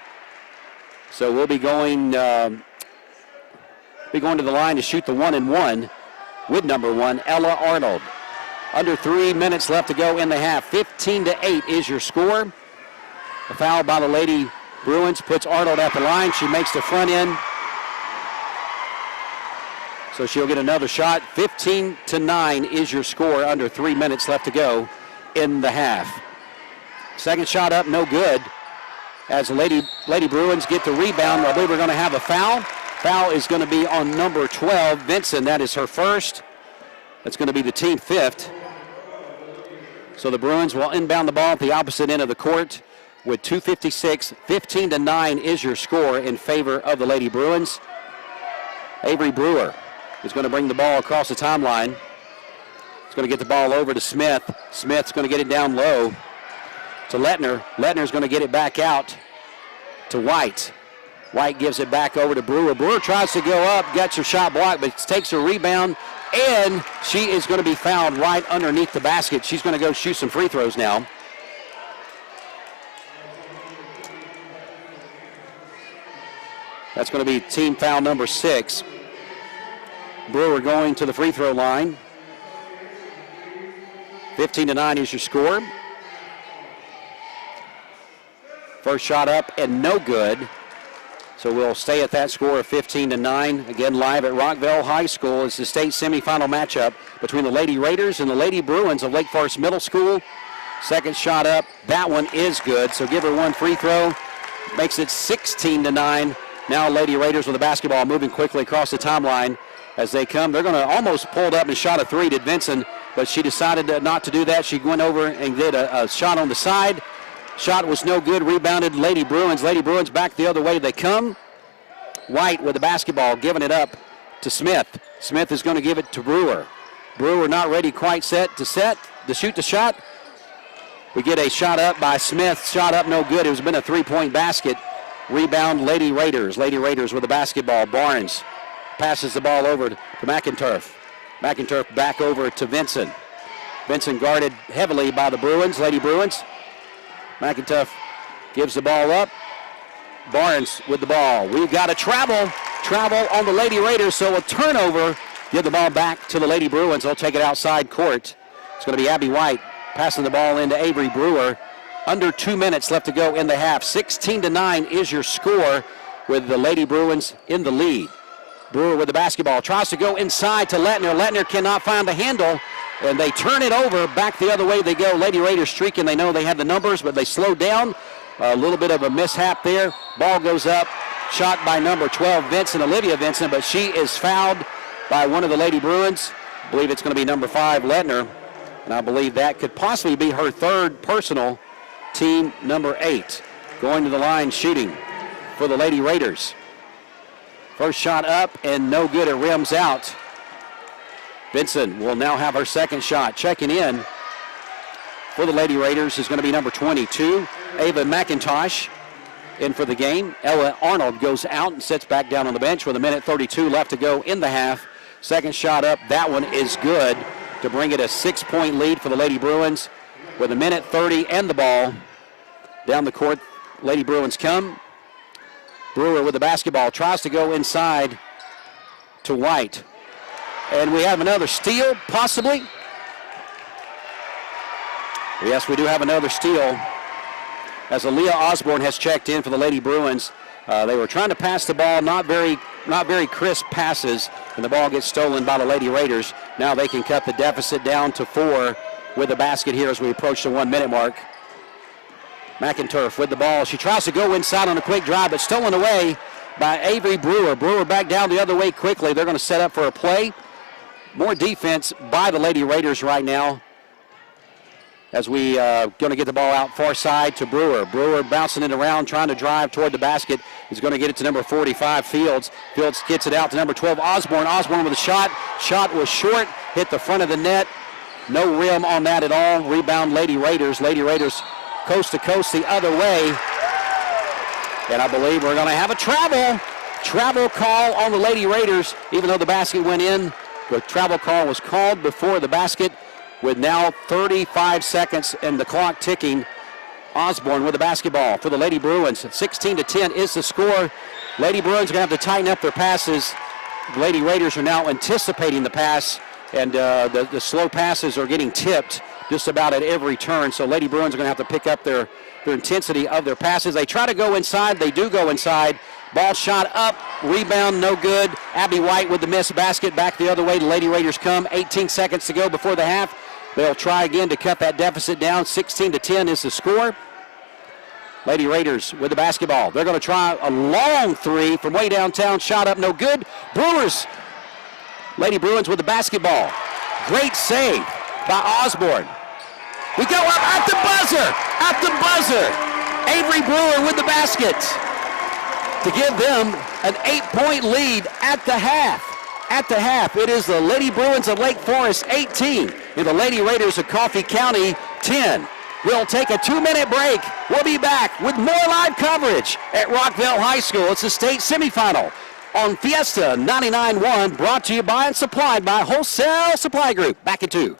So we'll be going to the line to shoot the 1-and-1 with number 1, Ella Arnold. Under 3 minutes left to go in the half. 15-8 is your score. A foul by the Lady Bruins puts Arnold at the line. She makes the front end. So she'll get another shot. 15-9 is your score. Under 3 minutes left to go in the half. Second shot up, no good. As the Lady Bruins get the rebound, I believe we're going to have a foul. Foul is going to be on number 12, Vincent. That is her first. That's going to be the team 5th. So the Bruins will inbound the ball at the opposite end of the court with 2:56. 15-9 is your score in favor of the Lady Bruins. Avery Brewer is going to bring the ball across the timeline. He's going to get the ball over to Smith. Smith's going to get it down low to Lettner. Lettner's going to get it back out to White. White gives it back over to Brewer. Brewer tries to go up, gets her shot blocked, but takes a rebound, and she is going to be fouled right underneath the basket. She's going to go shoot some free throws now. That's going to be team foul number 6. Brewer going to the free throw line. 15-9 is your score. First shot up and no good. So we'll stay at that score of 15-9. Again, live at Rockville High School. It's the state semifinal matchup between the Lady Raiders and the Lady Bruins of Lake Forest Middle School. Second shot up. That one is good. So give her one free throw. Makes it 16-9. Now Lady Raiders with the basketball moving quickly across the timeline as they come. They're going to almost pull it up and shot a three, did Vincent, but she decided not to do that. She went over and did a shot on the side. Shot was no good. Rebounded Lady Bruins. Lady Bruins back the other way they come. White with the basketball, giving it up to Smith. Smith is going to give it to Brewer. Brewer not ready quite set to shoot the shot. We get a shot up by Smith. Shot up no good. It was been a three-point basket. Rebound Lady Raiders. Lady Raiders with the basketball. Barnes passes the ball over to McInturf. McInturf back over to Vincent. Vincent guarded heavily by the Bruins, Lady Bruins. McInturf gives the ball up. Barnes with the ball. We've got a travel on the Lady Raiders, so a turnover. Give the ball back to the Lady Bruins. They'll take it outside court. It's going to be Abby White passing the ball into Avery Brewer. Under 2 minutes left to go in the half. 16-9 is your score with the Lady Bruins in the lead. Brewer with the basketball. Tries to go inside to Lettner. Lettner cannot find the handle, and they turn it over. Back the other way they go. Lady Raiders streaking. They know they have the numbers, but they slow down. A little bit of a mishap there. Ball goes up. Shot by number 12, Vincent, Olivia Vincent, but she is fouled by one of the Lady Bruins. I believe it's going to be number 5, Lettner, and I believe that could possibly be her third personal, team number 8. Going to the line shooting for the Lady Raiders. First shot up and no good. It rims out. Vincent will now have her second shot. Checking in for the Lady Raiders is going to be number 22, Ava McIntosh, in for the game. Ella Arnold goes out and sits back down on the bench with a minute 32 left to go in the half. Second shot up. That one is good to bring it a 6-point lead for the Lady Bruins with a minute 30 and the ball. Down the court, Lady Bruins come. Brewer with the basketball tries to go inside to White. And we have another steal, possibly. Yes, we do have another steal as Aaliyah Osborne has checked in for the Lady Bruins. They were trying to pass the ball, not very crisp passes, and the ball gets stolen by the Lady Raiders. Now they can cut the deficit down to 4 with the basket here as we approach the 1-minute mark. McInturf with the ball. She tries to go inside on a quick drive, but stolen away by Avery Brewer. Brewer back down the other way quickly. They're going to set up for a play. More defense by the Lady Raiders right now as we going to get the ball out far side to Brewer. Brewer bouncing it around, trying to drive toward the basket. He's going to get it to number 45, Fields. Fields gets it out to number 12, Osborne. Osborne with a shot. Shot was short, hit the front of the net. No rim on that at all. Rebound Lady Raiders. Lady Raiders coast to coast the other way. And I believe we're going to have a travel call on the Lady Raiders, even though the basket went in. The travel call was called before the basket with now 35 seconds and the clock ticking. Osborne with the basketball for the Lady Bruins. 16-10 is the score. Lady Bruins are going to have to tighten up their passes. The Lady Raiders are now anticipating the pass, and the slow passes are getting tipped just about at every turn. So Lady Bruins are going to have to pick up their intensity of their passes. They try to go inside. They do go inside. Ball shot up, rebound, no good. Abby White with the missed basket, back the other way. The Lady Raiders come. 18 seconds to go before the half. They'll try again to cut that deficit down. 16-10 is the score. Lady Raiders with the basketball. They're going to try a long three from way downtown. Shot up, no good. Brewers. Lady Bruins with the basketball. Great save by Osborne. We go up at the buzzer. At the buzzer. Avery Brewer with the basket to give them an 8-point lead at the half. At the half, it is the Lady Bruins of Lake Forest 18 and the Lady Raiders of Coffee County 10. We'll take a 2-minute break. We'll be back with more live coverage at Rockville High School. It's the state semifinal on Fiesta 99.1, brought to you by and supplied by Wholesale Supply Group. Back in 2.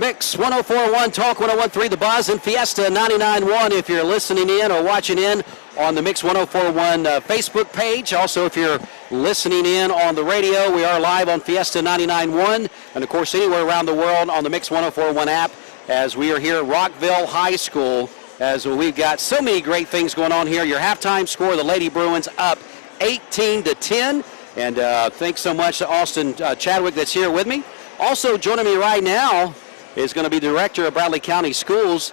Mix 104.1, Talk 101.3, The Buzz, and Fiesta 99.1 if you're listening in or watching in on the Mix 104.1 Facebook page. Also, if you're listening in on the radio, we are live on Fiesta 99.1, and of course anywhere around the world on the Mix 104.1 app, as we are here at Rockville High School, as we've got so many great things going on here. Your halftime score, the Lady Bruins up 18-10, and thanks so much to Austin Chadwick that's here with me. Also joining me right now is going to be Director of Bradley County Schools.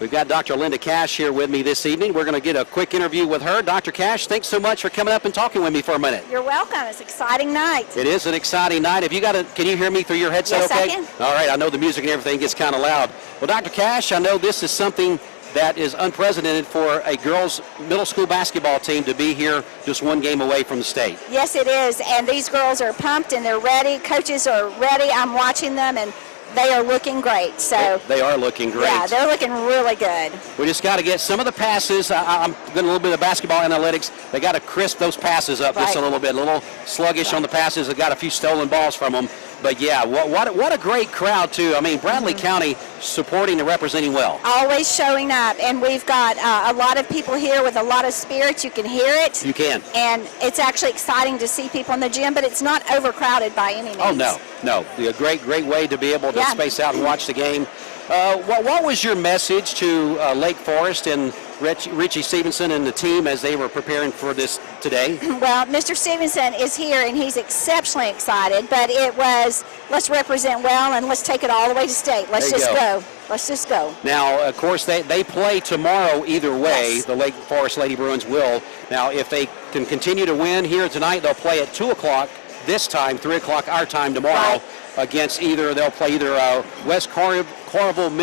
We've got Dr. Linda Cash here with me this evening. We're going to get a quick interview with her. Dr. Cash, thanks so much for coming up and talking with me for a minute. You're welcome. It's an exciting night. It is an exciting night. Can you hear me through your headset? Yes, okay? I can. All right, I know the music and everything gets kind of loud. Well, Dr. Cash, I know this is something that is unprecedented for a girls' middle school basketball team to be here just one game away from the state. Yes, it is. And these girls are pumped and they're ready. Coaches are ready. I'm watching them, and they are looking great. So they are looking great. Yeah, they're looking really good. We just got to get some of the passes. I'm doing a little bit of basketball analytics. They got to crisp those passes up just a little bit. A little sluggish on the passes. They got a few stolen balls from them. But yeah, what a great crowd too. I mean, Bradley County supporting and representing well. Always showing up, and we've got a lot of people here with a lot of spirit. You can hear it. You can. And it's actually exciting to see people in the gym, but it's not overcrowded by any means. Oh no. A great way to be able to space out and watch the game. What was your message to Lake Forest and Richie Stevenson and the team as they were preparing for this today? Well, Mr. Stevenson is here, and he's exceptionally excited, but it was, let's represent well, and let's take it all the way to state. Let's just go. Let's just go. Now, of course, they play tomorrow either way. Yes. The Lake Forest Lady Bruins will. Now, if they can continue to win here tonight, they'll play at 2 o'clock this time, 3 o'clock our time tomorrow, against they'll play either West Collierville,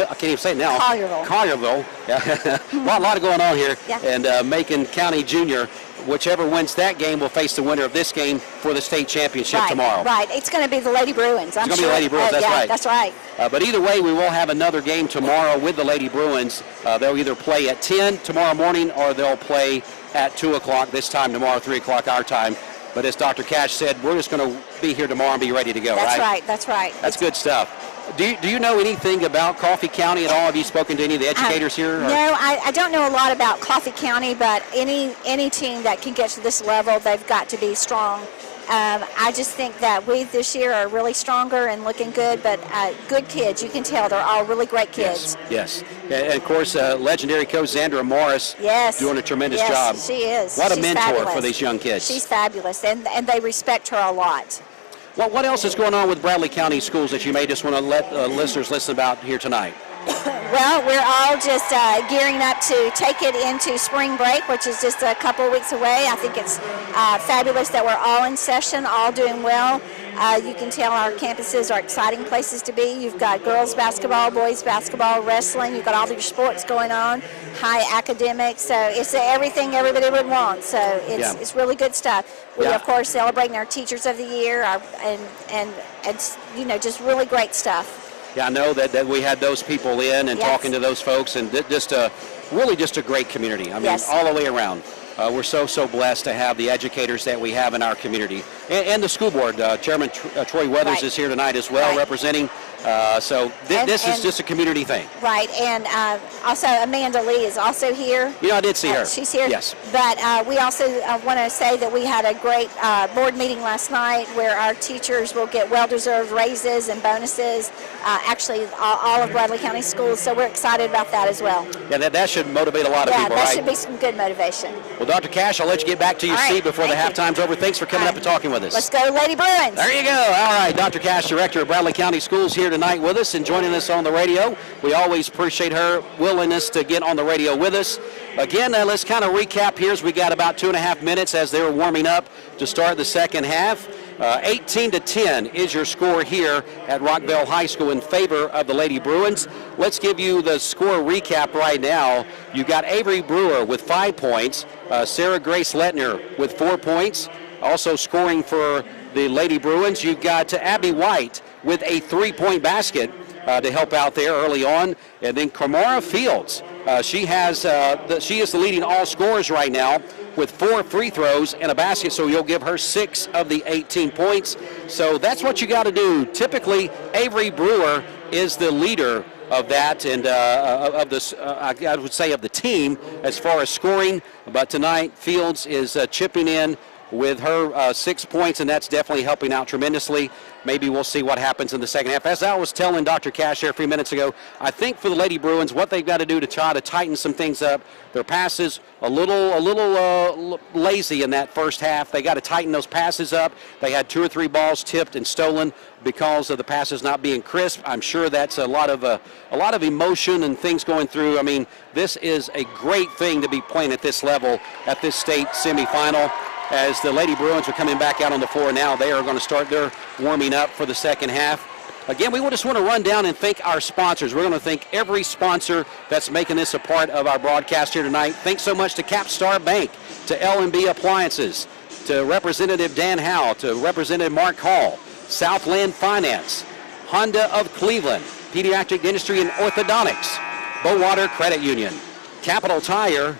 I can't even say it now. Collierville. Yeah. a lot going on here. Yeah. And Macon County Junior. Whichever wins that game will face the winner of this game for the state championship tomorrow. Right. It's going to be the Lady Bruins. It's going to be the Lady Bruins. That's right. That's right. But either way, we will have another game tomorrow with the Lady Bruins. They'll either play at 10 tomorrow morning, or they'll play at 2 o'clock this time tomorrow, 3 o'clock our time. But as Dr. Cash said, we're just going to be here tomorrow and be ready to go, That's right? right. That's right. That's good stuff. Do you know anything about Coffee County at all? Have you spoken to any of the educators here? Or? No, I don't know a lot about Coffee County, but any team that can get to this level, they've got to be strong. I just think that we this year are really stronger and looking good, but good kids. You can tell they're all really great kids. Yes. And of course, legendary coach Zandra Morris doing a tremendous job. Yes, she is. What a She's mentor fabulous for these young kids. She's fabulous, and they respect her a lot. Well, what else is going on with Bradley County Schools that you may just want to let listeners listen about here tonight? Well, we're all just gearing up to take it into spring break, which is just a couple of weeks away. I think it's fabulous that we're all in session, all doing well. You can tell our campuses are exciting places to be. You've got girls basketball, boys basketball, wrestling. You've got all your sports going on, high academics. So it's everything everybody would want. So it's really good stuff. We, of course, celebrating our Teachers of the Year, and just really great stuff. Yeah, I know that we had those people in and talking to those folks, and really just a great community. I mean, all the way around. We're so blessed to have the educators that we have in our community. And the school board, Chairman Troy Weathers is here tonight as well, representing. This is just a community thing. Right, and also Amanda Lee is also here. I did see her. She's here. Yes. But we also want to say that we had a great board meeting last night where our teachers will get well-deserved raises and bonuses, actually all of Bradley County schools, so we're excited about that as well. Yeah, that should motivate a lot of people, that should be some good motivation. Well, Dr. Cash, I'll let you get back to your seat before the halftime's over. Thanks for coming up and talking with us. Let's go, Lady Bruins. There you go. All right, Dr. Cash, Director of Bradley County Schools, here tonight with us and joining us on the radio. We always appreciate her willingness to get on the radio with us. Again, let's kind of recap here as we got about 2.5 minutes as they were warming up to start the second half. 18-10 is your score here at Rockville High School in favor of the Lady Bruins. Let's give you the score recap right now. You got Avery Brewer with 5 points, Sarah Grace Lettner with 4 points. Also scoring for the Lady Bruins, you've got Abby White with a 3-point basket to help out there early on. And then Kamara Fields, she is the leading all scorers right now with 4 free throws and a basket, so you'll give her 6 of the 18 points. So that's what you got to do. Typically, Avery Brewer is the leader of that and of this, I would say, of the team as far as scoring. But tonight, Fields is chipping in with her 6 points, and that's definitely helping out tremendously. Maybe we'll see what happens in the second half. As I was telling Dr. Cash here a few minutes ago, I think for the Lady Bruins, what they've got to do to try to tighten some things up, their passes a little lazy in that first half. They got to tighten those passes up. They had 2 or 3 balls tipped and stolen because of the passes not being crisp. I'm sure that's a lot of emotion and things going through. I mean, this is a great thing to be playing at this level at this state semifinal. As the Lady Bruins are coming back out on the floor now, they are going to start their warming up for the second half. Again, we just want to run down and thank our sponsors. We're going to thank every sponsor that's making this a part of our broadcast here tonight. Thanks so much to Capstar Bank, to L&B Appliances, to Representative Dan Howe, to Representative Mark Hall, Southland Finance, Honda of Cleveland, Pediatric Dentistry and Orthodontics, Bowater Credit Union, Capital Tire,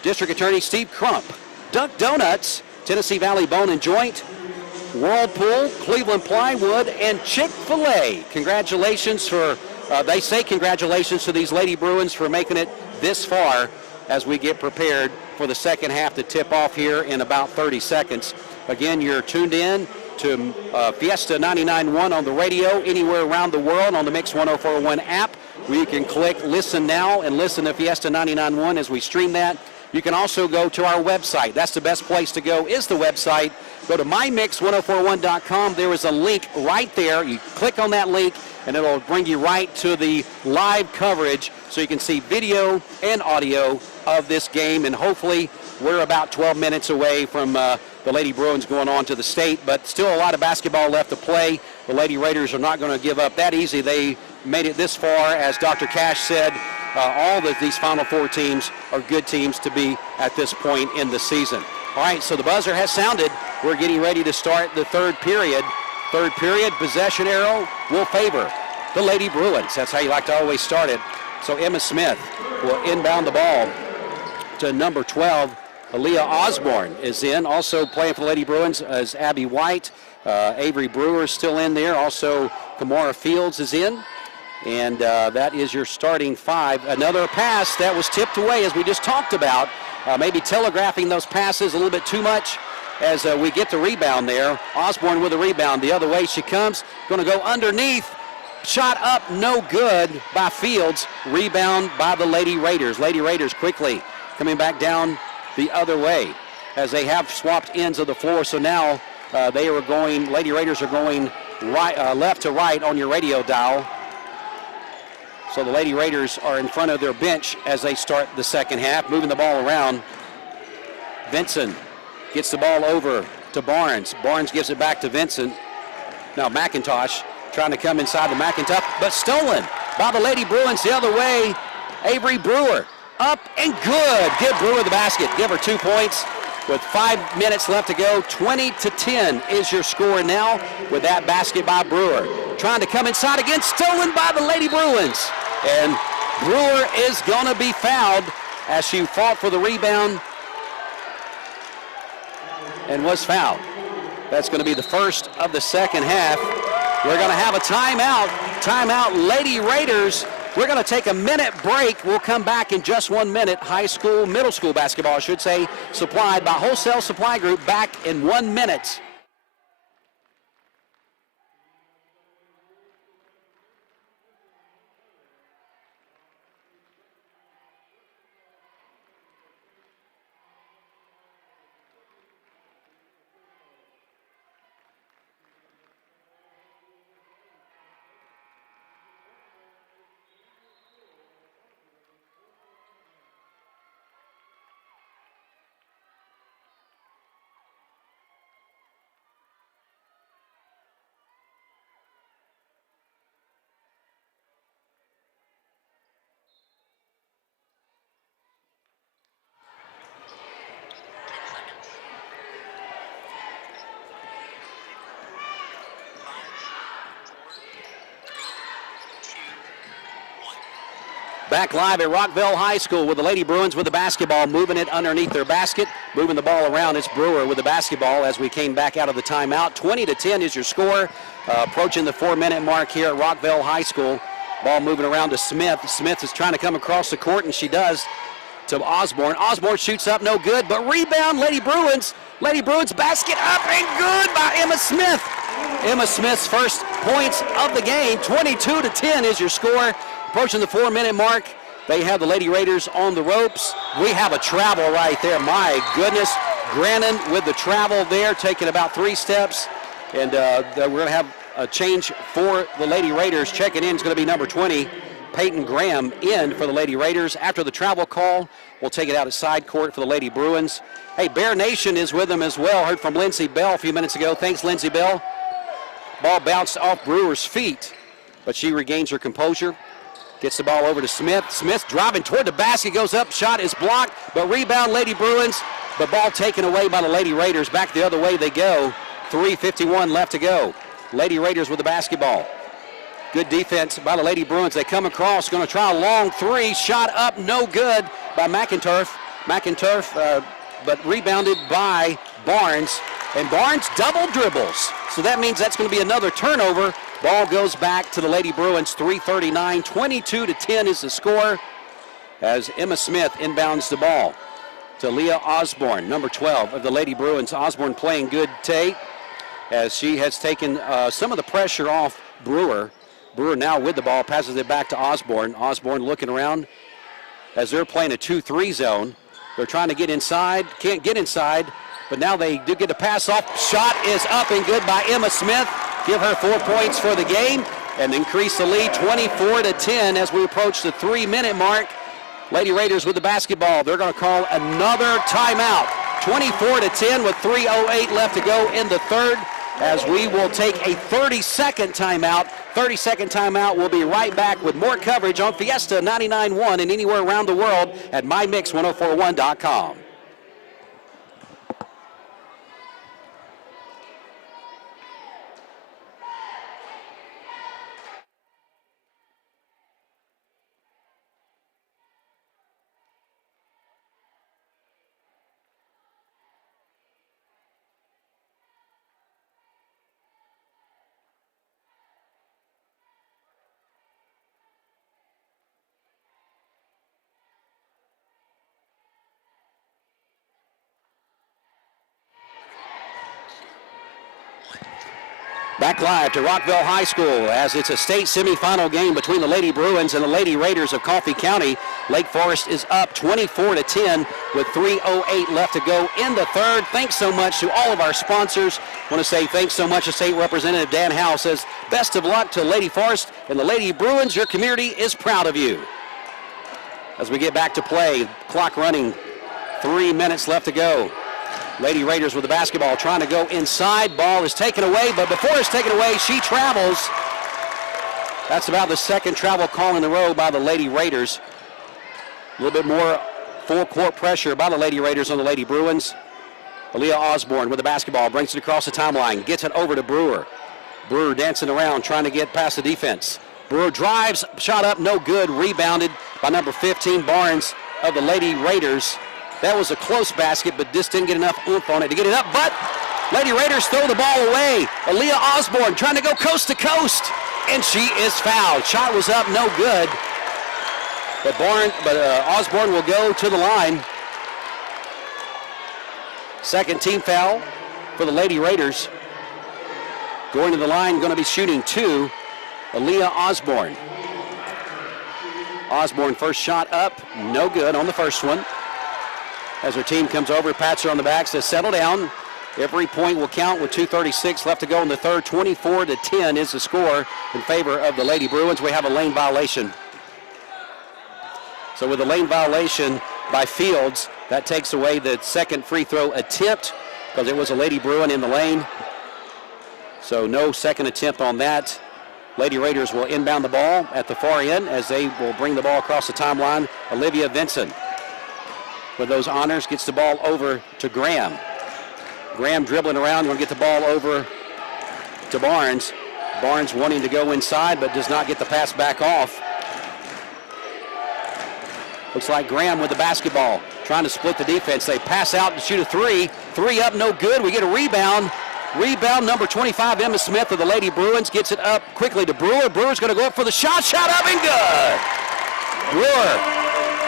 District Attorney Steve Crump, Duck Donuts, Tennessee Valley Bone and Joint, Whirlpool, Cleveland Plywood, and Chick-fil-A. Congratulations they say congratulations to these Lady Bruins for making it this far as we get prepared for the second half to tip off here in about 30 seconds. Again, you're tuned in to Fiesta 99.1 on the radio anywhere around the world on the Mix 104.1 app, where you can click Listen Now and listen to Fiesta 99.1 as we stream that. You can also go to our website. That's the best place to go, is the website. Go to mymix1041.com. There is a link right there. You click on that link, and it'll bring you right to the live coverage so you can see video and audio of this game. And hopefully we're about 12 minutes away from the Lady Bruins going on to the state, but still a lot of basketball left to play. The Lady Raiders are not going to give up that easy. They made it this far, as Dr. Cash said. These Final Four teams are good teams to be at this point in the season. All right, so the buzzer has sounded. We're getting ready to start the third period. Third period, possession arrow will favor the Lady Bruins. That's how you like to always start it. So Emma Smith will inbound the ball to number 12. Aaliyah Osborne is in. Also playing for the Lady Bruins is Abby White. Avery Brewer is still in there. Also, Kamara Fields is in. And that is your starting 5. Another pass that was tipped away, as we just talked about. Maybe telegraphing those passes a little bit too much as we get the rebound there. Osborne with a rebound. The other way she comes. Going to go underneath. Shot up, no good by Fields. Rebound by the Lady Raiders. Lady Raiders quickly coming back down the other way as they have swapped ends of the floor. So now Lady Raiders are going right, left to right on your radio dial. So the Lady Raiders are in front of their bench as they start the second half, moving the ball around. Vincent gets the ball over to Barnes. Barnes gives it back to Vincent. Now McIntosh trying to come inside the McIntosh, but stolen by the Lady Bruins the other way. Avery Brewer up and good. Give Brewer the basket. Give her 2 points with 5 minutes left to go. 20-10 is your score now with that basket by Brewer. Trying to come inside again, stolen by the Lady Bruins. And Brewer is going to be fouled as she fought for the rebound and was fouled. That's going to be the first of the second half. We're going to have a timeout. Timeout, Lady Raiders. We're going to take a minute break. We'll come back in just 1 minute. Middle school basketball, I should say, supplied by Wholesale Supply Group, back in 1 minute. Back live at Rockville High School with the Lady Bruins with the basketball, moving it underneath their basket, moving the ball around. It's Brewer with the basketball as we came back out of the timeout. 20-10 is your score. approaching the 4-minute mark here at Rockville High School. Ball moving around to Smith. Smith is trying to come across the court, and she does, to Osborne. Osborne shoots up, no good, but rebound, Lady Bruins. Lady Bruins basket up and good by Emma Smith. Emma Smith's first points of the game. 22-10 is your score. Approaching the 4-minute mark. They have the Lady Raiders on the ropes. We have a travel right there. My goodness. Grannon with the travel there, taking about 3 steps. And we're going to have a change for the Lady Raiders. Checking in is going to be number 20, Peyton Graham, in for the Lady Raiders. After the travel call, we'll take it out at side court for the Lady Bruins. Hey, Bear Nation is with them as well. Heard from Lindsey Bell a few minutes ago. Thanks, Lindsey Bell. Ball bounced off Brewer's feet, but she regains her composure. Gets the ball over to Smith. Smith driving toward the basket, goes up, shot is blocked, but rebound Lady Bruins. But ball taken away by the Lady Raiders. Back the other way they go. 3:51 left to go. Lady Raiders with the basketball. Good defense by the Lady Bruins. They come across, going to try a long 3. Shot up, no good by McInturf. But rebounded by Barnes. And Barnes double dribbles. So that means that's going to be another turnover. Ball goes back to the Lady Bruins. 3:39, 22-10 is the score as Emma Smith inbounds the ball to Leah Osborne, number 12 of the Lady Bruins. Osborne playing good tape as she has taken some of the pressure off Brewer. Brewer now with the ball, passes it back to Osborne. Osborne looking around as they're playing a 2-3 zone. They're trying to get inside, can't get inside, but now they do get a pass off. Shot is up and good by Emma Smith. Give her 4 points for the game and increase the lead 24-10 as we approach the 3-minute mark. Lady Raiders with the basketball. They're going to call another timeout. 24-10 with 3:08 left to go in the third as we will take a 30-second timeout. 30-second timeout. We'll be right back with more coverage on Fiesta 99.1 and anywhere around the world at mymix1041.com. Back live to Rockville High School as it's a state semifinal game between the Lady Bruins and the Lady Raiders of Coffee County. Lake Forest is up 24-10 with 3:08 left to go in the third. Thanks so much to all of our sponsors. I want to say thanks so much to State Representative Dan Howe. Says best of luck to Lady Forest and the Lady Bruins. Your community is proud of you. As we get back to play, clock running, 3 minutes left to go. Lady Raiders with the basketball trying to go inside. Ball is taken away, but before it's taken away, she travels. That's about the second travel call in a row by the Lady Raiders. A little bit more full court pressure by the Lady Raiders on the Lady Bruins. Aaliyah Osborne with the basketball, brings it across the timeline, gets it over to Brewer. Brewer dancing around, trying to get past the defense. Brewer drives, shot up, no good, rebounded by number 15, Barnes of the Lady Raiders. That was a close basket, but just didn't get enough oomph on it to get it up. But Lady Raiders throw the ball away. Aaliyah Osborne trying to go coast to coast, and she is fouled. Shot was up, no good. But Osborne will go to the line. Second team foul for the Lady Raiders. Going to the line, going to be shooting 2, Aaliyah Osborne. Osborne first shot up, no good on the first one. As her team comes over, pats her on the back, says settle down. Every point will count with 2:36 left to go in the third. 24-10 is the score in favor of the Lady Bruins. We have a lane violation. So with a lane violation by Fields, that takes away the second free throw attempt because it was a Lady Bruin in the lane. So no second attempt on that. Lady Raiders will inbound the ball at the far end as they will bring the ball across the timeline. Olivia Vinson with those honors gets the ball over to Graham. Graham dribbling around, going to get the ball over to Barnes. Barnes wanting to go inside but does not get the pass back off. Looks like Graham with the basketball, trying to split the defense. They pass out to shoot a 3. 3 up, no good. We get a rebound. Rebound, number 25, Emma Smith of the Lady Bruins gets it up quickly to Brewer. Brewer's going to go up for the shot. Shot up and good. Brewer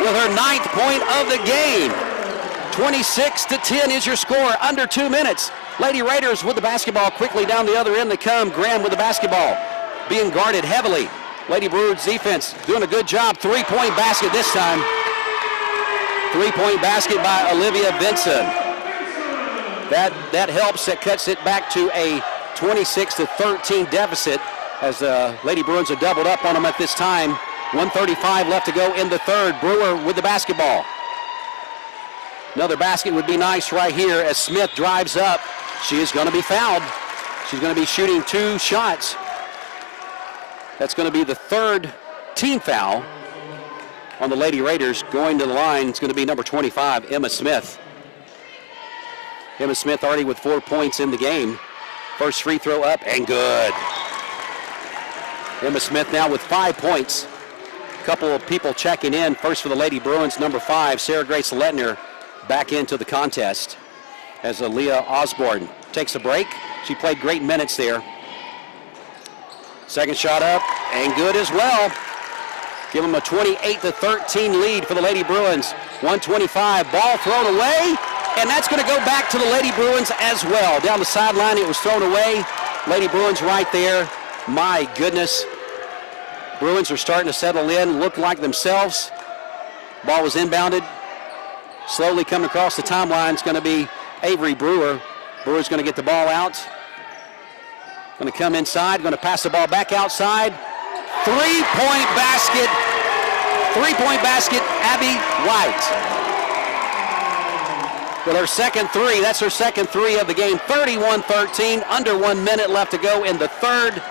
with her 9th point of the game. 26-10 is your score, under 2 minutes. Lady Raiders with the basketball quickly down the other end. They come. Graham with the basketball, being guarded heavily. Lady Brewers defense doing a good job. 3-point basket this time. 3-point basket by Olivia Vinson. That helps. That cuts it back to a 26-13 deficit as Lady Bruins are doubled up on them at this time. 1:35 left to go in the third. Brewer with the basketball. Another basket would be nice right here as Smith drives up. She is going to be fouled. She's going to be shooting 2 shots. That's going to be the 3rd team foul on the Lady Raiders. Going to the line, it's going to be number 25, Emma Smith. Emma Smith already with 4 points in the game. First free throw up and good. Emma Smith now with 5 points. A couple of people checking in. First for the Lady Bruins, number 5, Sarah Grace Lettner, back into the contest as Aaliyah Osborne takes a break. She played great minutes there. Second shot up and good as well. Give them a 28-13 lead for the Lady Bruins. 1:25, ball thrown away, and that's going to go back to the Lady Bruins as well. Down the sideline, it was thrown away. Lady Bruins right there. My goodness. Bruins are starting to settle in, look like themselves. Ball was inbounded. Slowly coming across the timeline is going to be Avery Brewer. Brewer's going to get the ball out. Going to come inside, going to pass the ball back outside. 3-point basket. 3-point basket, Abby White. With her second 3, that's her second 3 of the game. 31-13, under 1 minute left to go in the third.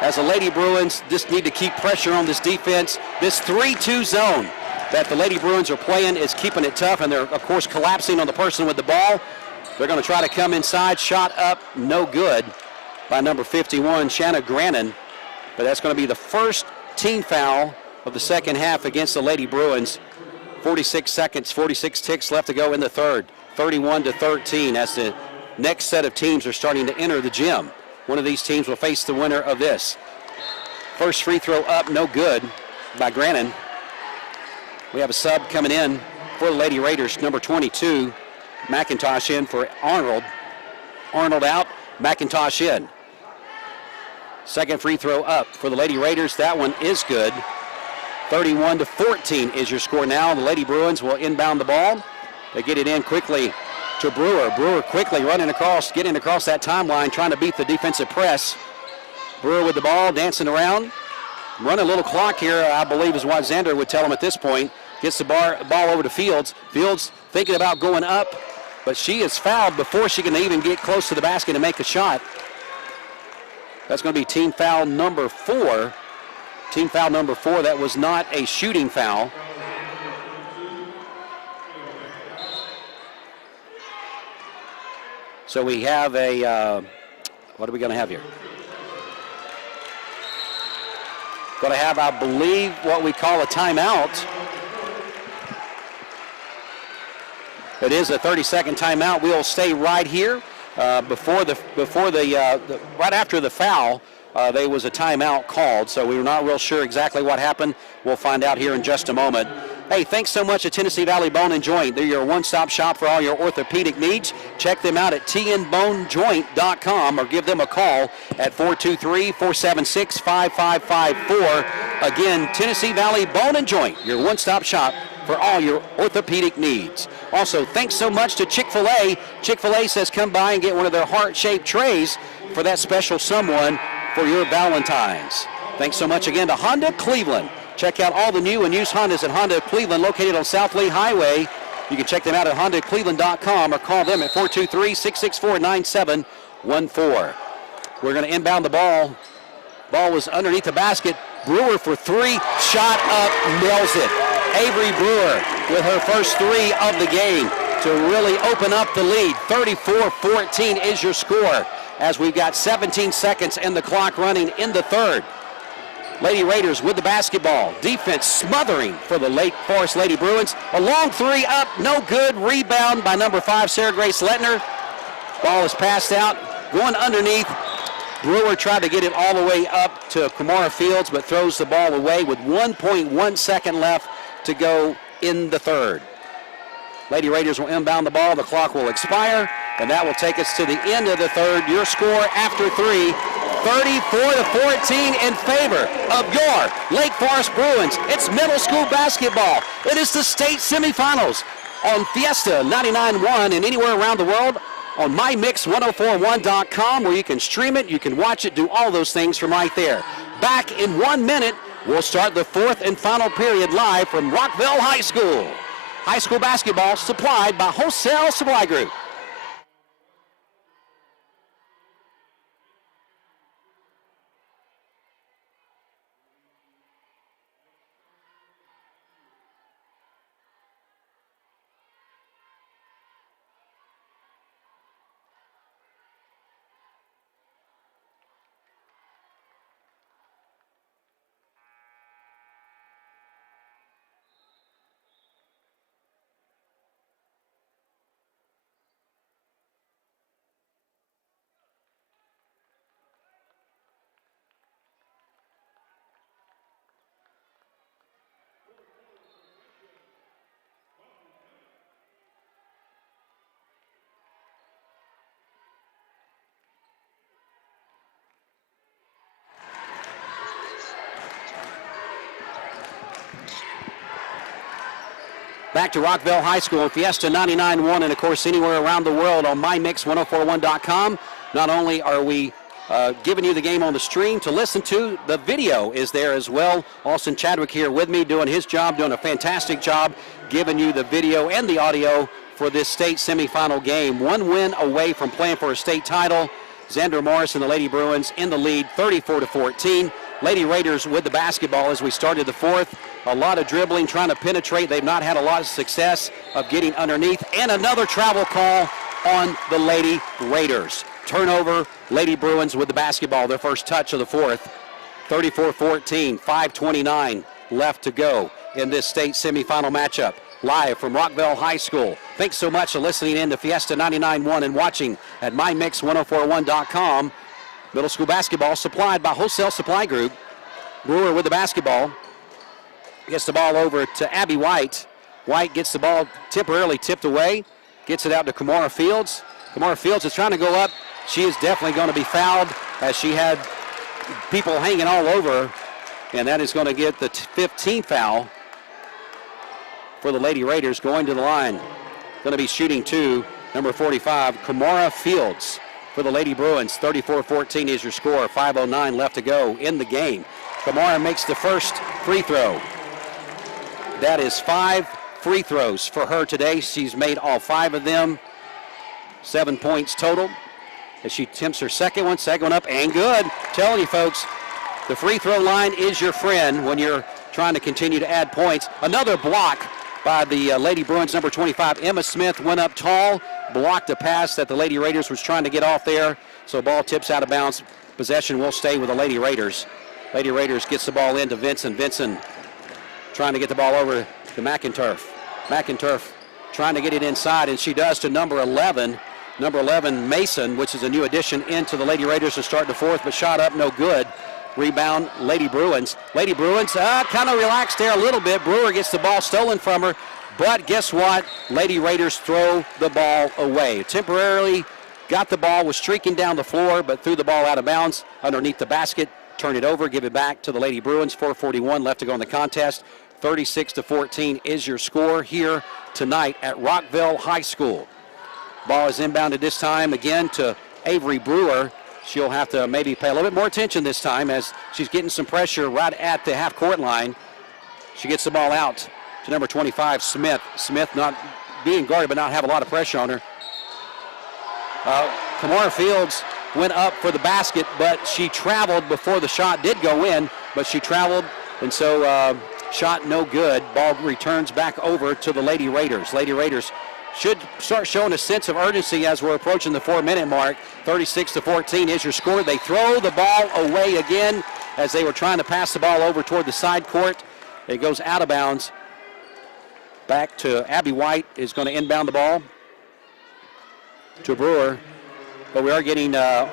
As the Lady Bruins just need to keep pressure on this defense. This 3-2 zone that the Lady Bruins are playing is keeping it tough, and they're, of course, collapsing on the person with the ball. They're going to try to come inside. Shot up, no good by number 51, Shanna Grannon. But that's going to be the first team foul of the second half against the Lady Bruins. 46 seconds, 46 ticks left to go in the third. 31-13 as the next set of teams are starting to enter the gym. One of these teams will face the winner of this. First free throw up, no good by Grannon. We have a sub coming in for the Lady Raiders, number 22, McIntosh in for Arnold. Arnold out, McIntosh in. Second free throw up for the Lady Raiders. That one is good. 31-14 is your score now. The Lady Bruins will inbound the ball. They get it in quickly to Brewer. Brewer quickly running across, getting across that timeline, trying to beat the defensive press. Brewer with the ball, dancing around. Running a little clock here, I believe is what Zander would tell him at this point. Gets the ball over to Fields. Fields thinking about going up, but she is fouled before she can even get close to the basket and make a shot. That's going to be team foul number 4. Team foul number 4. That was not a shooting foul. So we have a, what are we going to have here? Going to have, I believe, what we call a timeout. It is a 30-second timeout. We'll stay right here. Right after the foul, there was a timeout called, so we're not real sure exactly what happened. We'll find out here in just a moment. Hey, thanks so much to Tennessee Valley Bone and Joint. They're your one-stop shop for all your orthopedic needs. Check them out at tnbonejoint.com or give them a call at 423-476-5554. Again, Tennessee Valley Bone and Joint, your one-stop shop for all your orthopedic needs. Also, thanks so much to Chick-fil-A. Chick-fil-A says come by and get one of their heart-shaped trays for that special someone for your Valentine's. Thanks so much again to Honda Cleveland. Check out all the new and used Hondas at Honda Cleveland, located on South Lee Highway. You can check them out at HondaCleveland.com or call them at 423-664-9714. We're going to inbound the ball. Ball was underneath the basket. Brewer for 3, shot up, nails it. Avery Brewer with her first 3 of the game to really open up the lead. 34-14 is your score as we've got 17 seconds and the clock running in the third. Lady Raiders with the basketball. Defense smothering for the Lake Forest Lady Bruins. A long 3 up, no good. Rebound by number 5, Sarah Grace Lettner. Ball is passed out going underneath. Brewer tried to get it all the way up to Kamara Fields, but throws the ball away with 1.1 second left to go in the third. Lady Raiders will inbound the ball. The clock will expire, and that will take us to the end of the third. Your score after 3, 34-14 in favor of your Lake Forest Bruins. It's middle school basketball. It is the state semifinals on Fiesta 99.1 and anywhere around the world on MyMix1041.com, where you can stream it, you can watch it, do all those things from right there. Back in 1 minute, we'll start the fourth and final period live from Rockville High School. High school basketball supplied by Wholesale Supply Group. Back to Rockville High School on Fiesta 99.1 and, of course, anywhere around the world on MyMix1041.com. Not only are we giving you the game on the stream to listen to, the video is there as well. Austin Chadwick here with me doing his job, doing a fantastic job, giving you the video and the audio for this state semifinal game. One win away from playing for a state title. Xander Morris and the Lady Bruins in the lead, 34-14. Lady Raiders with the basketball as we started the fourth. A lot of dribbling, trying to penetrate. They've not had a lot of success of getting underneath. And another travel call on the Lady Raiders. Turnover, Lady Bruins with the basketball, their first touch of the fourth. 34-14, 5:29 left to go in this state semifinal matchup. Live from Rockville High School. Thanks so much for listening in to Fiesta 99.1 and watching at MyMix1041.com. Middle school basketball supplied by Wholesale Supply Group. Brewer with the basketball. Gets the ball over to Abby White. White gets the ball temporarily tipped away. Gets it out to Kamara Fields. Kamara Fields is trying to go up. She is definitely going to be fouled as she had people hanging all over her. And that is going to get the 15th foul for the Lady Raiders going to the line. Going to be shooting two, number 45, Kamara Fields for the Lady Bruins. 34-14 is your score. 5:09 left to go in the game. Kamara makes the first free throw. That is 5 free throws for her today. She's made all 5 of them. 7 points total. As she attempts her second one up, and good. Telling you folks, the free throw line is your friend when you're trying to continue to add points. Another block by the Lady Bruins, number 25. Emma Smith went up tall, blocked a pass that the Lady Raiders was trying to get off there. So ball tips out of bounds. Possession will stay with the Lady Raiders. Lady Raiders gets the ball into Vincent. Vincent trying to get the ball over to McInturf. McInturf trying to get it inside, and she does to number 11. Number 11, Mason, which is a new addition into the Lady Raiders to start the fourth, but shot up no good. Rebound, Lady Bruins. Lady Bruins kind of relaxed there a little bit. Brewer gets the ball stolen from her, but guess what? Lady Raiders throw the ball away. Temporarily got the ball, was streaking down the floor, but threw the ball out of bounds underneath the basket. Turn it over, give it back to the Lady Bruins. 4:41 left to go in the contest. 36-14 is your score here tonight at Rockville High School. Ball is inbounded this time again to Avery Brewer. She'll have to maybe pay a little bit more attention this time as she's getting some pressure right at the half-court line. She gets the ball out to number 25, Smith. Smith not being guarded but not have a lot of pressure on her. Kamara Fields went up for the basket, but she traveled before the shot did go in, but she traveled, and so shot no good. Ball returns back over to the Lady Raiders. Lady Raiders should start showing a sense of urgency as we're approaching the 4-minute mark. 36-14 is your score. They throw the ball away again as they were trying to pass the ball over toward the side court. It goes out of bounds. Back to Abby White is going to inbound the ball to Brewer. but we are getting Ella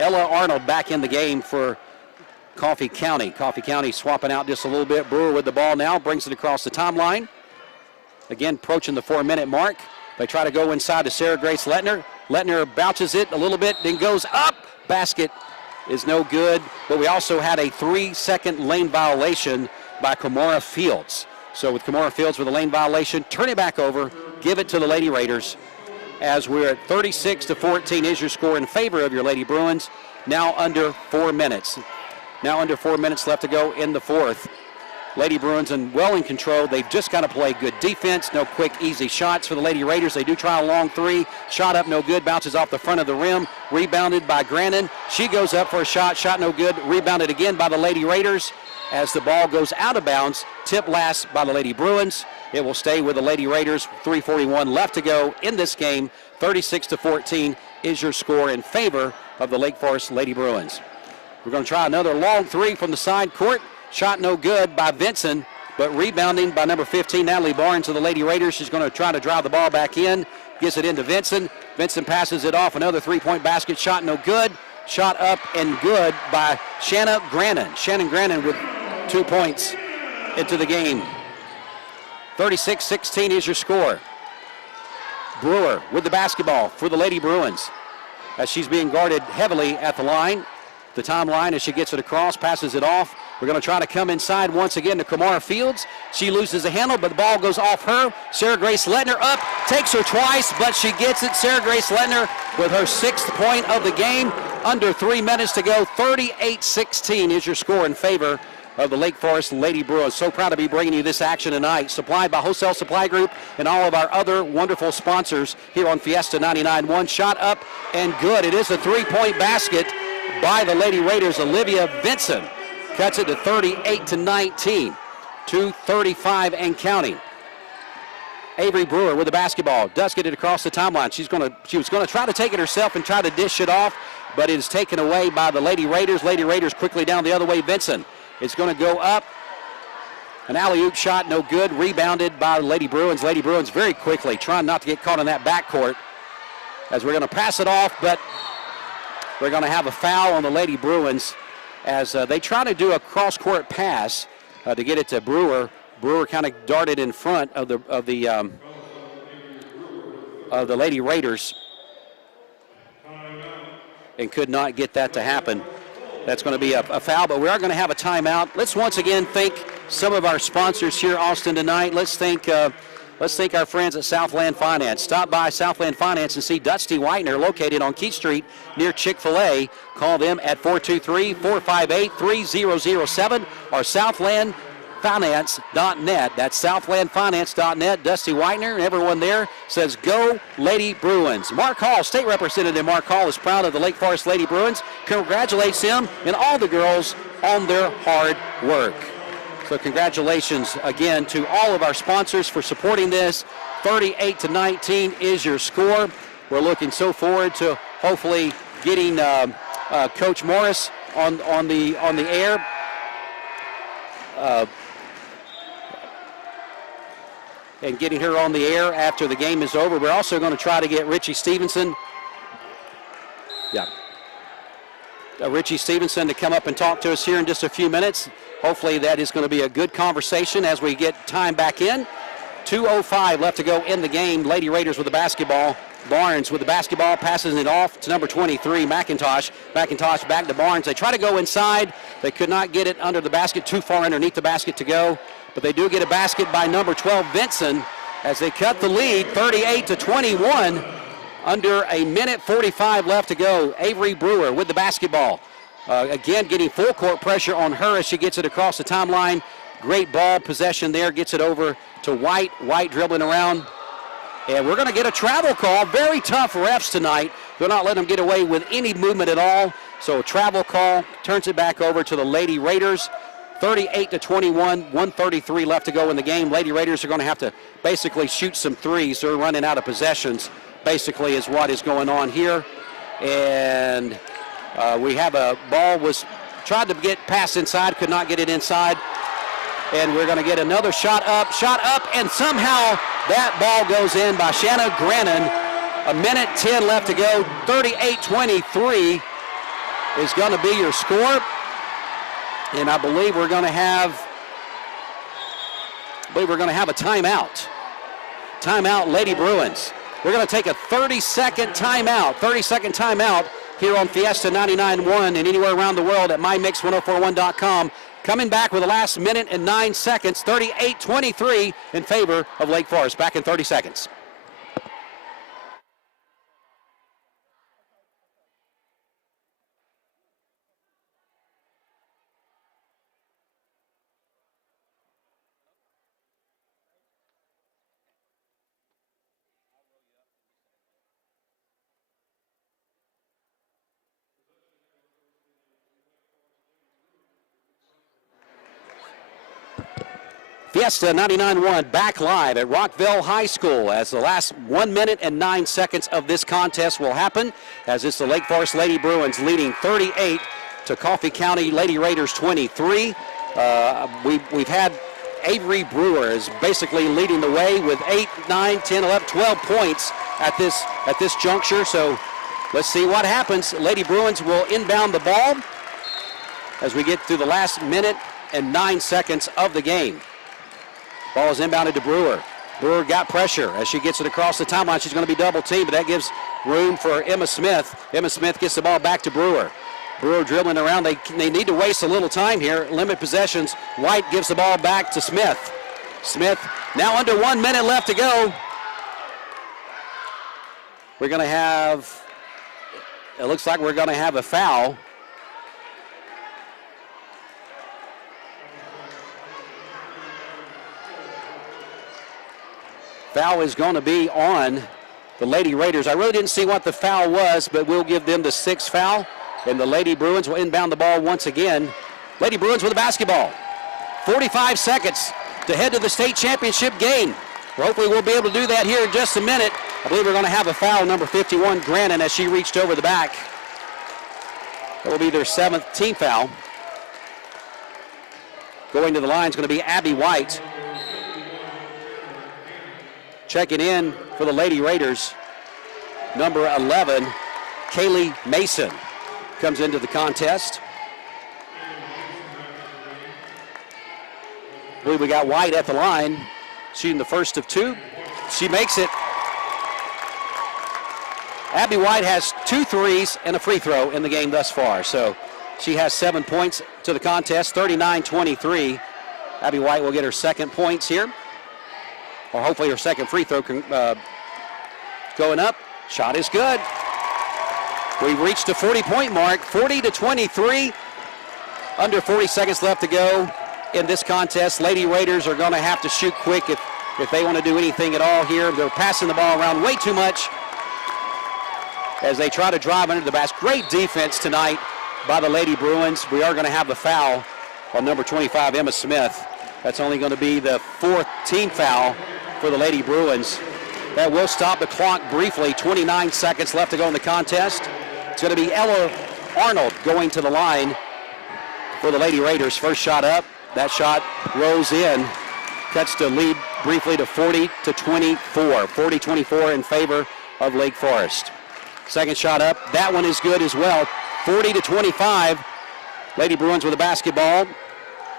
Arnold back in the game for Coffee County. Coffee County swapping out just a little bit. Brewer with the ball now, brings it across the timeline. Again, approaching the 4-minute mark. They try to go inside to Sarah Grace Lettner. Lettner bounces it a little bit, then goes up. Basket is no good, but we also had a 3-second lane violation by Kamora Fields. So with Kamora Fields with a lane violation, turn it back over, give it to the Lady Raiders, as we're at 36-14 is your score in favor of your Lady Bruins. Now under 4 minutes. Now under 4 minutes left to go in the fourth. Lady Bruins well in control. They've just got to play good defense. No quick, easy shots for the Lady Raiders. They do try a long three. Shot up, no good. Bounces off the front of the rim. Rebounded by Grannon. She goes up for a shot. Shot no good. Rebounded again by the Lady Raiders as the ball goes out of bounds. Tip last by the Lady Bruins. It will stay with the Lady Raiders. 3:41 left to go in this game. 36-14 is your score in favor of the Lake Forest Lady Bruins. We're going to try another long three from the side court. Shot no good by Vinson, but rebounding by number 15, Natalie Barnes of the Lady Raiders. She's going to try to drive the ball back in. Gets it into Vinson. Vinson passes it off. Another three-point basket. Shot no good. Shot up and good by Shanna Grannon. Shannon Grannon with 2 points into the game. 36-16 is your score. Brewer with the basketball for the Lady Bruins as she's being guarded heavily at the line. The timeline as she gets it across, passes it off. We're going to try to come inside once again to Kamara Fields. She loses the handle, but the ball goes off her. Sarah Grace Lettner up, takes her twice, but she gets it. Sarah Grace Lettner with her 6th point of the game. Under 3 minutes to go. 38-16 is your score in favor of the Lake Forest Lady Bruins. So proud to be bringing you this action tonight. Supplied by Wholesale Supply Group and all of our other wonderful sponsors here on Fiesta 99.1. Shot up and good. It is a 3-point basket by the Lady Raiders. Olivia Vinson cuts it to 38-19. 2:35 and counting. Avery Brewer with the basketball. Does get it across the timeline. She was going to try to take it herself and try to dish it off, but it is taken away by the Lady Raiders. Lady Raiders quickly down the other way. Vinson is going to go up. An alley-oop shot, no good. Rebounded by Lady Bruins. Lady Bruins very quickly trying not to get caught in that backcourt as we're going to pass it off, but we're going to have a foul on the Lady Bruins as they try to do a cross-court pass to get it to Brewer. Brewer kind of darted in front of the Lady Raiders and could not get that to happen. That's going to be a foul, but we are going to have a timeout. Let's once again thank some of our sponsors here, Austin, tonight. Let's thank our friends at Southland Finance. Stop by Southland Finance and see Dusty Whitener located on Keith Street near Chick-fil-A. Call them at 423-458-3007 or southlandfinance.net. That's southlandfinance.net. Dusty Whitener and everyone there says, go Lady Bruins. Mark Hall, State Representative Mark Hall, is proud of the Lake Forest Lady Bruins. Congratulates him and all the girls on their hard work. So congratulations again to all of our sponsors for supporting this. 38-19 is your score. We're looking so forward to hopefully getting Coach Morris on the air. And getting her on the air after the game is over. We're also going to try to get Richie Stevenson. Richie Stevenson to come up and talk to us here in just a few minutes. Hopefully that is going to be a good conversation as we get time back in. 2:05 left to go in the game. Lady Raiders with the basketball. Barnes with the basketball, passes it off to number 23, McIntosh. McIntosh back to Barnes. They try to go inside. They could not get it under the basket, too far underneath the basket to go. But they do get a basket by number 12, Vinson, as they cut the lead, 38-21. Under a minute 45 left to go. Avery Brewer with the basketball. Again, getting full court pressure on her as she gets it across the timeline. Great ball possession there. Gets it over to White. White dribbling around. And we're going to get a travel call. Very tough refs tonight. They're not letting them get away with any movement at all. So a travel call turns it back over to the Lady Raiders. 38-21, 1:33 left to go in the game. Lady Raiders are going to have to basically shoot some threes. They're running out of possessions, basically, is what is going on here. And we have a ball was tried to get passed inside, could not get it inside. And we're going to get another shot up, and somehow that ball goes in by Shanna Grannon. A minute 10 left to go. 38-23 is going to be your score. And I believe we're going to have a timeout. Timeout, Lady Bruins. We're going to take a 30-second timeout here on Fiesta 99.1 and anywhere around the world at mymix1041.com. Coming back with the last minute and 9 seconds, 38-23 in favor of Lake Forest. Back in 30 seconds. Fiesta 99.1 back live at Rockville High School as the last 1 minute and 9 seconds of this contest will happen, as it's the Lake Forest Lady Bruins leading 38 to Coffee County Lady Raiders 23. We've had Avery Brewer is basically leading the way with 8, 9, 10, 11, 12 points at this juncture. So let's see what happens. Lady Bruins will inbound the ball as we get through the last minute and 9 seconds of the game. Ball is inbounded to Brewer. Brewer got pressure as she gets it across the timeline. She's going to be double teamed, but that gives room for Emma Smith. Emma Smith gets the ball back to Brewer. Brewer dribbling around. They need to waste a little time here. Limit possessions. White gives the ball back to Smith. Smith now under 1 minute left to go. We're going to have, it looks like we're going to have a foul. Foul is going to be on the Lady Raiders. I really didn't see what the foul was, but we'll give them the 6th foul. And the Lady Bruins will inbound the ball once again. Lady Bruins with the basketball. 45 seconds to head to the state championship game. Hopefully we'll be able to do that here in just a minute. I believe we're going to have a foul, number 51, Grannon, as she reached over the back. That will be their 7th team foul. Going to the line is going to be Abby White. Checking in for the Lady Raiders, number 11, Kaylee Mason, comes into the contest. I believe we got White at the line, shooting the first of 2. She makes it. Abby White has 2 threes and a free throw in the game thus far, so she has 7 points to the contest, 39-23. Abby White will get her 2nd points here, or hopefully her 2nd free throw going up. Shot is good. We've reached the 40-point mark, 40-23. Under 40 seconds left to go in this contest. Lady Raiders are going to have to shoot quick if they want to do anything at all here. They're passing the ball around way too much as they try to drive under the basket. Great defense tonight by the Lady Bruins. We are going to have a foul on number 25, Emma Smith. That's only going to be the 4th team foul for the Lady Bruins. That will stop the clock briefly. 29 seconds left to go in the contest. It's going to be Ella Arnold going to the line for the Lady Raiders. First shot up. That shot rose in. Cuts the lead briefly to 40-24. 40-24 in favor of Lake Forest. Second shot up. That one is good as well. 40-25. Lady Bruins with the basketball.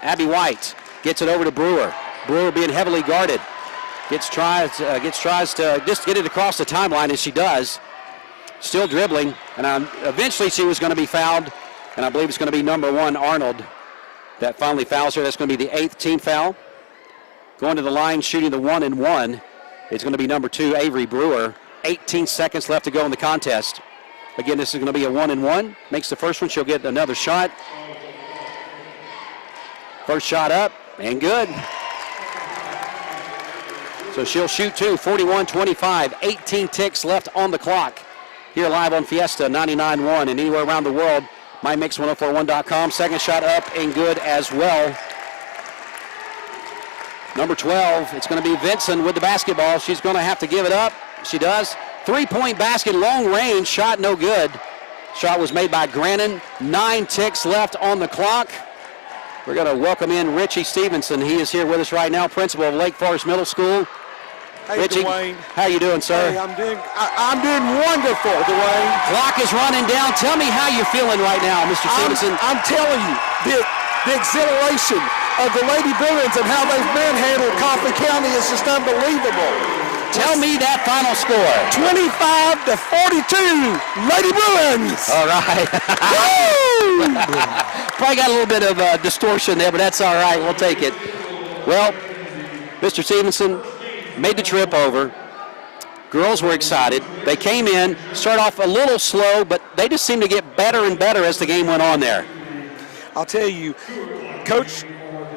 Abby White gets it over to Brewer. Brewer being heavily guarded. Tries to just get it across the timeline, as she does. Still dribbling, and eventually she was going to be fouled, and I believe it's going to be number 1, Arnold, that finally fouls her. That's going to be the 8th team foul. Going to the line, shooting the 1-and-1. It's going to be number 2, Avery Brewer. 18 seconds left to go in the contest. Again, this is going to be a 1-and-1. Makes the first one, she'll get another shot. First shot up, and good. So she'll shoot 2, 41-25, 18 ticks left on the clock. Here live on Fiesta 99.1 and anywhere around the world, mymix1041.com. Second shot up and good as well. Number 12, it's going to be Vinson with the basketball. She's going to have to give it up. She does. 3-point basket, long range, shot no good. Shot was made by Grannon. 9 ticks left on the clock. We're going to welcome in Richie Stevenson. He is here with us right now, principal of Lake Forest Middle School. Hey, Richie, Dwayne. how you doing, sir? Hey, I'm doing wonderful, Dwayne. Clock is running down. Tell me how you're feeling right now, Mr. Stevenson. I'm telling you, the exhilaration of the Lady Bruins and how they've manhandled Coffee County is just unbelievable. Tell me that final score. 25-42, Lady Bruins. All right. Probably got a little bit of distortion there, but that's all right. We'll take it. Well, Mr. Stevenson made the trip over. Girls were excited. They came in, started off a little slow, but they just seemed to get better and better as the game went on there. I'll tell you, Coach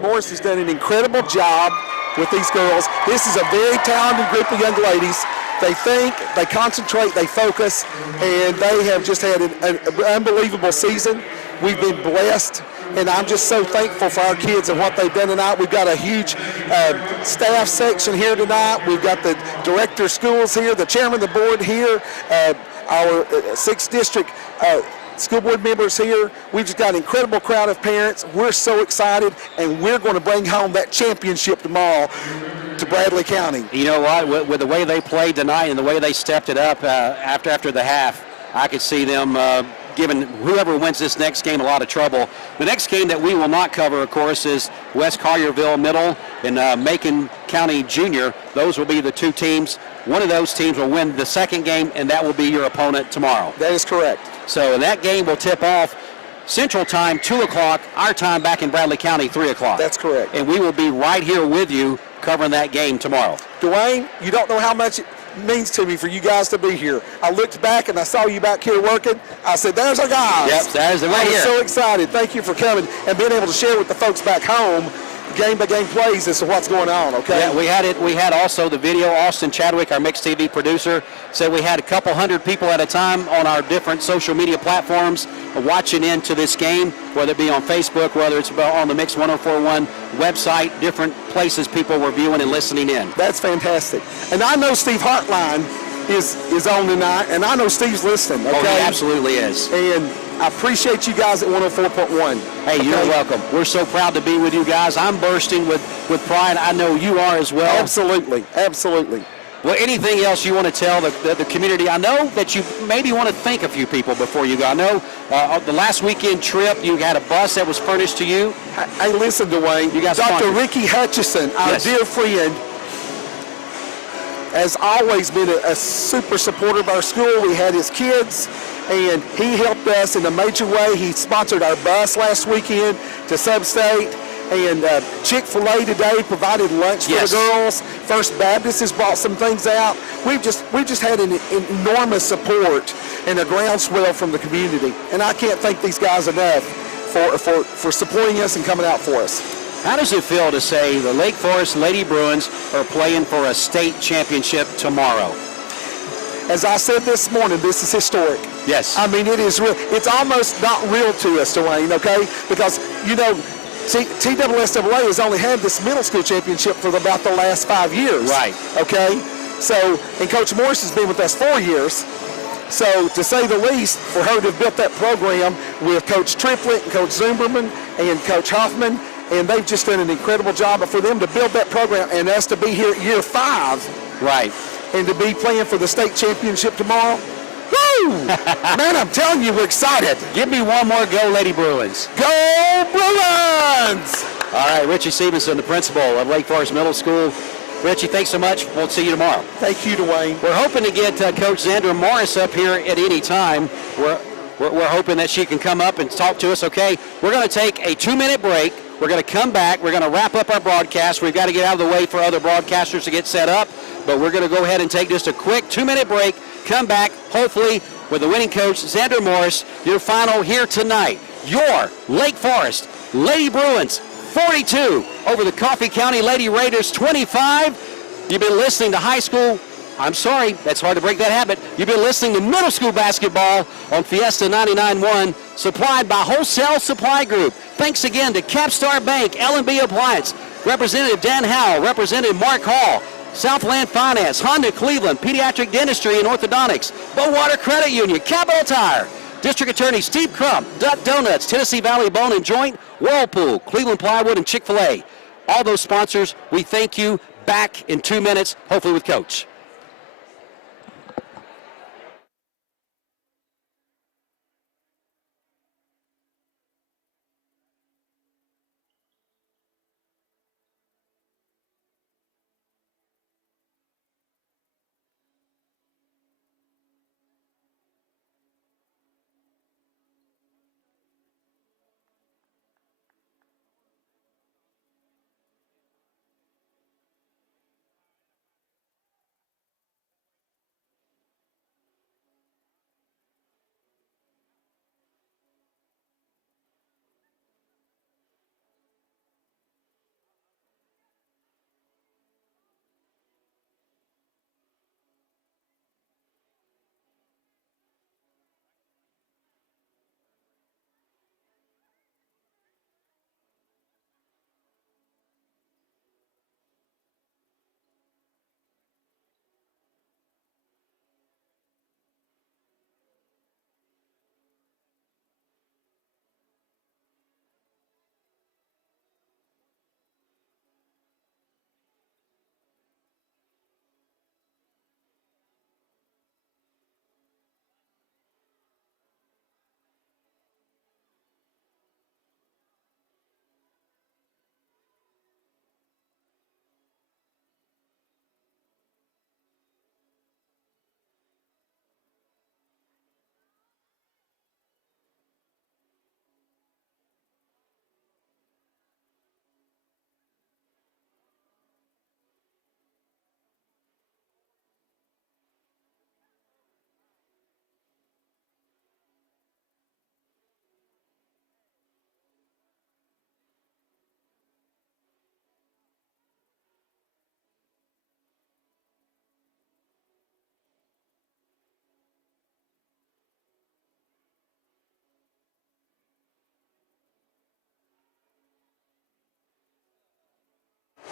Morris has done an incredible job with these girls. This is a very talented group of young ladies. They think, they concentrate, they focus, and they have just had an unbelievable season. We've been blessed, and I'm just so thankful for our kids and what they've done tonight. We've got a huge staff section here tonight. We've got the director of schools here, the chairman of the board here, our 6th district school board members here. We've just got an incredible crowd of parents. We're so excited, and we're going to bring home that championship tomorrow to Bradley County. You know what? With the way they played tonight and the way they stepped it up after the half, I could see them giving whoever wins this next game a lot of trouble. The next game that we will not cover, of course, is West Collierville Middle and Macon County Junior. Those will be the two teams. One of those teams will win the second game, and that will be your opponent tomorrow. That is correct. So that game will tip off Central Time, 2 o'clock, our time back in Bradley County, 3 o'clock. That's correct. And we will be right here with you covering that game tomorrow. Dwayne, you don't know how much it means to me for you guys to be here. I looked back and I saw you back here working. I said, there's our guys. Yep, there's them right here. I'm so excited. Thank you for coming and being able to share with the folks back home game-by-game plays as to what's going on, okay? Yeah, we had it. We had also the video. Austin Chadwick, our Mixed TV producer, said we had a couple hundred people at a time on our different social media platforms watching into this game, whether it be on Facebook, whether it's on the Mix 1041 website, different places people were viewing and listening in. That's fantastic. And I know Steve Hartline is on tonight, and I know Steve's listening, okay? Oh, he absolutely is. And I appreciate you guys at 104.1. Hey, okay? You're welcome. We're so proud to be with you guys. I'm bursting with pride. I know you are as well. Absolutely, absolutely. Well, anything else you want to tell the community? I know that you maybe want to thank a few people before you go. I know the last weekend trip, you had a bus that was furnished to you. Hey, listen, Dwayne. You got Dr. sponsored. Ricky Hutchison, our Yes. dear friend, has always been a super supporter of our school. We had his kids, and he helped us in a major way. He sponsored our bus last weekend to Substate, and Chick-fil-A today provided lunch for Yes. the girls. First Baptist has brought some things out. We've just had an enormous support and a groundswell from the community, and I can't thank these guys enough for supporting us and coming out for us. How does it feel to say the Lake Forest Lady Bruins are playing for a state championship tomorrow? As I said this morning, this is historic. Yes. I mean, it is real. It's almost not real to us, Dwayne, okay? Because, you know, TSSAA has only had this middle school championship for about the last 5 years. Right. Okay? So, and Coach Morris has been with us 4 years. So, to say the least, for her to have built that program with Coach Triplett and Coach Zumberman and Coach Hoffman, and they've just done an incredible job. But for them to build that program and us to be here at year 5, Right. and to be playing for the state championship tomorrow, woo! Man, I'm telling you, we're excited. Give me one more go, Lady Bruins. Go Bruins! All right, Richie Stevenson, the principal of Lake Forest Middle School. Richie, thanks so much. We'll see you tomorrow. Thank you, Dwayne. We're hoping to get Coach Xandra Morris up here at any time. We're hoping that she can come up and talk to us, okay? We're going to take a 2-minute break. We're going to come back. We're going to wrap up our broadcast. We've got to get out of the way for other broadcasters to get set up, but we're going to go ahead and take just a quick 2-minute break, come back, hopefully, with the winning coach, Xandra Morris, your final here tonight. Your Lake Forest Lady Bruins 42 over the Coffee County Lady Raiders 25. You've been listening to high school. I'm sorry, that's hard to break that habit. You've been listening to middle school basketball on Fiesta 99.1, supplied by Wholesale Supply Group. Thanks again to Capstar Bank, L&B Appliance, Representative Dan Howell, Representative Mark Hall, Southland Finance, Honda Cleveland, Pediatric Dentistry and Orthodontics, Bowater Credit Union, Capital Tire, District Attorney Steve Crump, Duck Donuts, Tennessee Valley Bone and Joint, Whirlpool, Cleveland Plywood, and Chick-fil-A. All those sponsors, we thank you. back in 2 minutes, hopefully with Coach.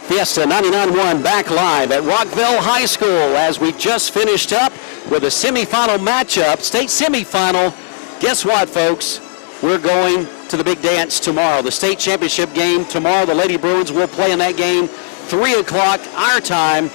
Fiesta 99.1 back live at Rockville High School as we just finished up with a semifinal matchup, state semifinal. Guess what, folks? We're going to the big dance tomorrow. The state championship game tomorrow. The Lady Bruins will play in that game 3 o'clock our time,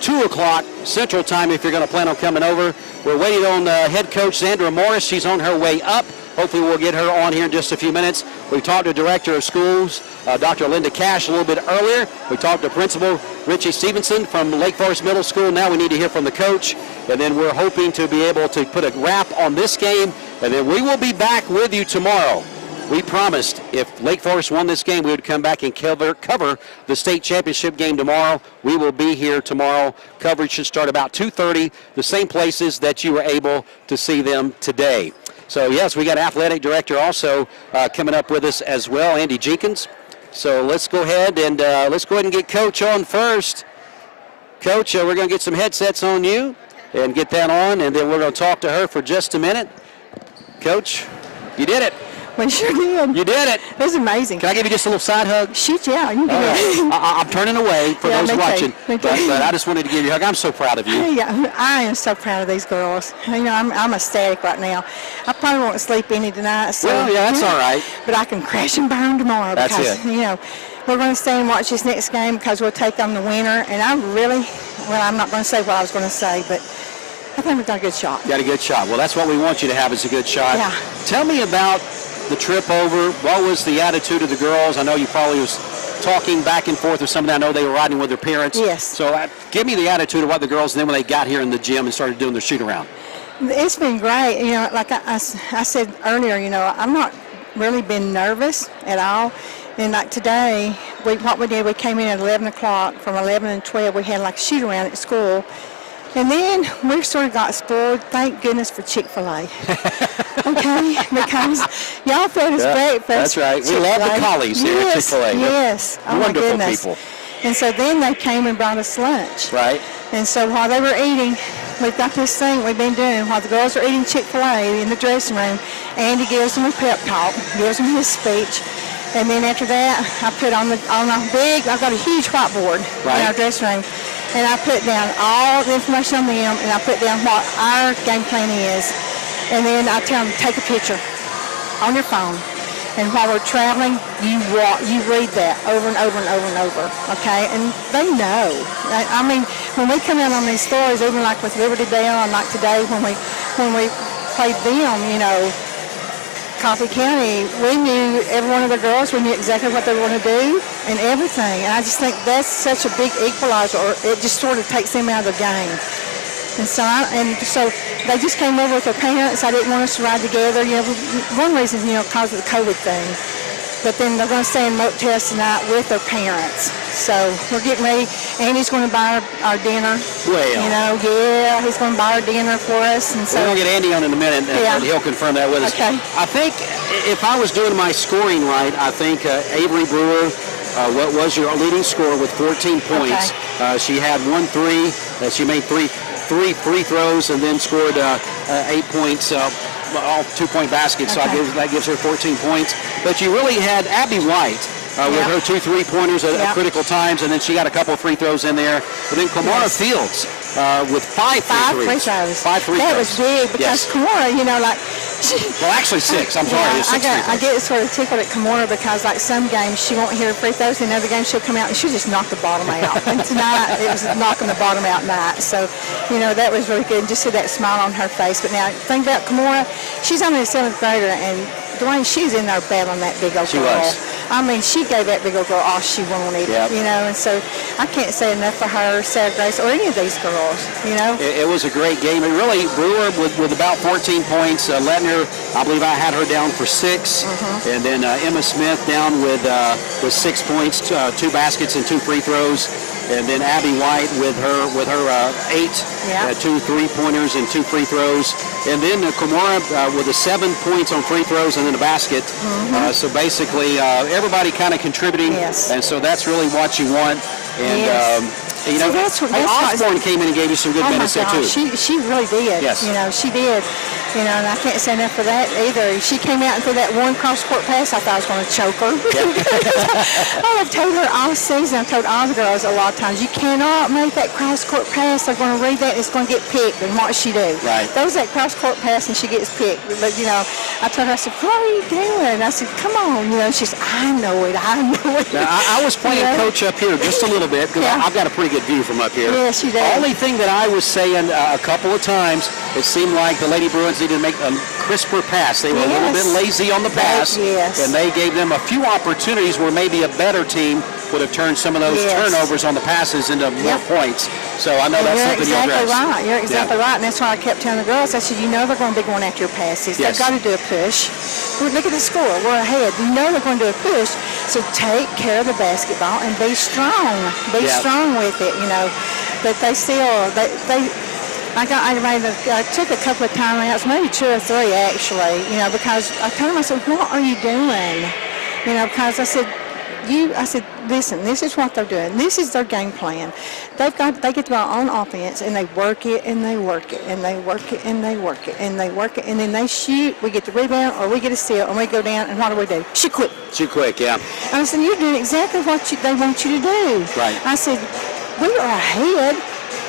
2 o'clock Central Time if you're going to plan on coming over. We're waiting on head coach Sandra Morris. She's on her way up. Hopefully we'll get her on here in just a few minutes. We talked to Director of Schools, Dr. Linda Cash, a little bit earlier. We talked to Principal Richie Stevenson from Lake Forest Middle School. Now we need to hear from the coach. And then we're hoping to be able to put a wrap on this game. And then we will be back with you tomorrow. We promised if Lake Forest won this game, we would come back and cover the state championship game tomorrow. We will be here tomorrow. Coverage should start about 2:30, the same places that you were able to see them today. So, yes, we got athletic director also coming up with us as well, Andy Jenkins. So let's go ahead and get Coach on first. Coach, we're going to get some headsets on you and get that on, and then we're going to talk to her for just a minute. Coach, you did it. We sure did. You did it. It was amazing. Can I give you just a little side hug? Shoot, yeah, you can do it. I'm turning away for those me too. watching, Me but too. I just wanted to give you a hug. I'm so proud of you. Yeah, I am so proud of these girls. You know, I'm ecstatic right now. I probably won't sleep any tonight. So, Well, yeah, that's all right. But I can crash and burn tomorrow That's because, it. you know, we're going to stay and watch this next game because we'll take on the winner. And I'm not going to say what I was going to say, but I think we've got a good shot. Got a good shot. Well, that's what we want you to have is a good shot. Yeah. Tell me about the trip over. What was the attitude of the girls? I know you probably was talking back and forth with some of them. I know they were riding with their parents. Yes. So give me the attitude of what the girls, and then when they got here in the gym and started doing their shoot around. It's been great. You know, like I said earlier, you know, I'm not really been nervous at all. And like today, what we did, we came in at 11 o'clock. From 11 and 12, we had like a shoot around at school. And then we sort of got spoiled. Thank goodness for Chick-fil-A. Okay? Because y'all fed us breakfast. That's right. We love the collies here at Chick-fil-A. Yes. Oh, my Wonderful goodness. people. And so then they came and brought us lunch. Right. And so while they were eating, we've got this thing we've been doing. While the girls are eating Chick-fil-A in the dressing room, Andy gives them a pep talk, gives them his speech. And then after that, I put I've got a huge whiteboard in our dressing room. And I put down all the information on them, and I put down what our game plan is. And then I tell them, take a picture on your phone. And while we're traveling, you read that over and over and over and over, okay? And they know. I mean, when we come out on these stories, even like with Liberty Bell and like today when we played them, you know, Coffee County, we knew every one of the girls, we knew exactly what they were going to do and everything. And I just think that's such a big equalizer, or it just sort of takes them out of the game. And so they just came over with their parents. I didn't want us to ride together. You know, one reason, you know, because of the COVID thing. But then they're going to stay in motels tonight with their parents. So we're getting ready. Andy's going to buy our dinner. Well. You know, yeah, he's going to buy our dinner for us. And so we're going to get Andy on in a minute, and he'll confirm that with us. Okay. I think if I was doing my scoring right, I think Avery Brewer, what was your leading scorer with 14 points. Okay. She had 1-3. She made three free throws and then scored 8 points. All 2-point baskets, Okay. so that gives her 14 points. But you really had Abby White with her 2 3-pointers at critical times, and then she got a couple of free throws in there. But then Kamara Fields with 5 free throws. 5 free throws. That was big because Kamara, you know, like. Well, actually 6. I'm sorry. It's 6 free throws. I get sort of tickled at Kamara because, like, some games she won't hit her free throws, and other games she'll come out and she'll just knock the bottom out. And tonight it was knocking the bottom out night. So, you know, that was really good. And just see that smile on her face. But now, think about Kamara. She's only a 7th grader, and Dwayne, she's in there battling that big old girl. She was. I mean, she gave that big old girl all she wanted, you know, and so I can't say enough for her, Sarah Grace, or any of these girls, you know. It was a great game. And really, Brewer with about 14 points. Letner, I believe I had her down for 6. And then Emma Smith down with 6 points, 2 baskets and 2 free throws. And then Abby White with her 8, 2 3-pointers and 2 free throws. And then Kamara with 7 points on free throws and then a basket. So basically everybody kind of contributing. Yes. And so that's really what you want. And you know, Osborne came in and gave you some good minutes there too. She really did. Yes. You know, she did. You know, and I can't say enough for that either. She came out and threw that one cross-court pass. I thought I was going to choke her. I have told her all season, I've told all the girls a lot of times, you cannot make that cross-court pass. They're going to read that and it's going to get picked. And what she do? Right. Throws that cross-court pass and she gets picked. But, you know, I told her, I said, what are you doing? I said, come on. You know, she said, I know it. Now, I was playing coach up here just a little bit because I've got a pretty good view from up here. Yes, you do. Only thing that I was saying a couple of times, it seemed like the Lady Bruins needed to make a crisper pass. They were a little bit lazy on the pass, and they gave them a few opportunities where maybe a better team would have turned some of those turnovers on the passes into more points. So I know that's something you'll address. Right. You're exactly right, and that's why I kept telling the girls, I said, you know they're going to be going after your passes. They've got to do a push. Look at the score. We're ahead. You know they're going to do a push, so take care of the basketball and be strong. Be strong with it, you know. But they still, I took a couple of timeouts, maybe 2 or 3 actually, you know, because I told them, I said, what are you doing? You know, because I said, listen, this is what they're doing. This is their game plan. They get to go on offense and they work it and they work it and they work it and they work it and they work it and then they shoot, we get the rebound or we get a steal and we go down and what do? Shoot quick. Shoot quick, yeah. And I said, you're doing exactly what they want you to do. Right. I said, we are ahead.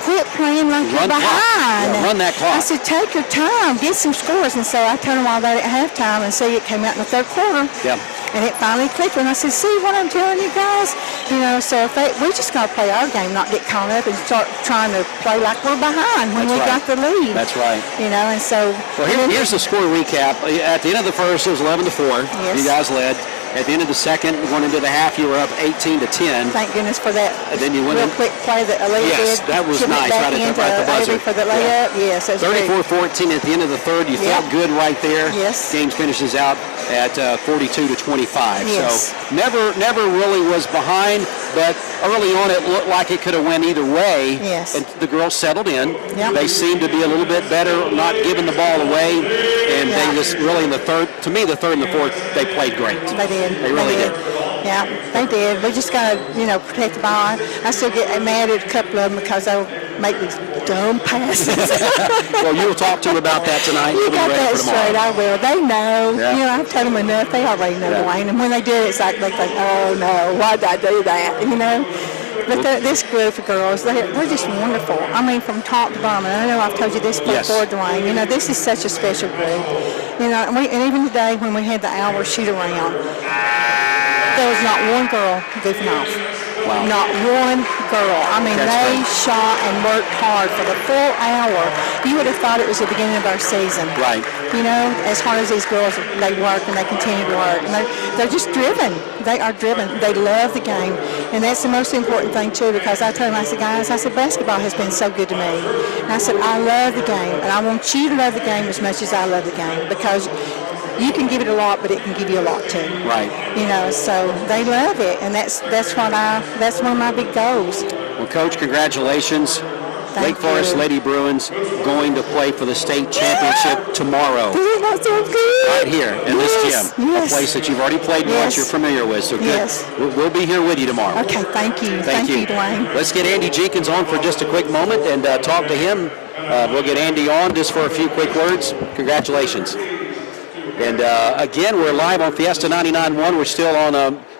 Quit playing like you're behind. Run that clock. I said, take your time, get some scores. And so I told them all that at halftime and see it came out in the 3rd quarter. Yeah. And it finally clicked. And I said, see what I'm telling you guys? You know, so we just got to play our game, not get caught up and start trying to play like we're behind when we got the lead. That's right. You know, and so. Well, here's the score recap. At the end of the first, it was 11-4. Yes. You guys led. At the end of the second, going into the half, you were up 18-10. Thank goodness for that. And then you went real quick play that Aaliyah did. Yes, that was nice. Right at the buzzer. For the layup. Yes, that's 34-14 at the end of the third. You felt good right there. Yes. Game finishes out at 42-25. Yes. So never really was behind, but early on it looked like it could have went either way. Yes. And the girls settled in. Yep. They seemed to be a little bit better, not giving the ball away. And they just really in the third, to me, the third and the fourth, they played great. They did. They really did. Yeah, they did. We just got to, you know, protect the ball. I still get mad at a couple of them because they'll make these dumb passes. Well, you'll talk to them about that tonight. You got that straight. I will. They know. Yeah. You know, I've told them enough. They already know, Dwayne. And when they do it, it's like they think, oh, no, why did I do that? You know? But this group of girls, they're just wonderful. I mean, from top to bottom. And I know I've told you this before, Dwayne. You know, this is such a special group. You know, and even today when we had the hour shoot around, there was not one girl goofing off. Wow. Not one girl. I mean, they shot and worked hard for the full hour. You would have thought it was the beginning of our season. Right. You know, as hard as these girls, they work and they continue to work. And they're just driven. They are driven. They love the game. And that's the most important thing, too, because I told them, I said, guys, I said, basketball has been so good to me. And I said, I love the game. And I want you to love the game as much as I love the game, because you can give it a lot, but it can give you a lot too. Right. You know, so they love it, and that's one of my big goals. Well, Coach, congratulations. Lake Forest Lady Bruins going to play for the state championship tomorrow. Isn't that so good? Right here in this gym, a place that you've already played once, you're familiar with. So good. We'll be here with you tomorrow. Okay, thank you. Thank you, Dwayne. Let's get Andy Jenkins on for just a quick moment and talk to him. We'll get Andy on just for a few quick words. Congratulations. And again, we're live on Fiesta 99.1. We're still on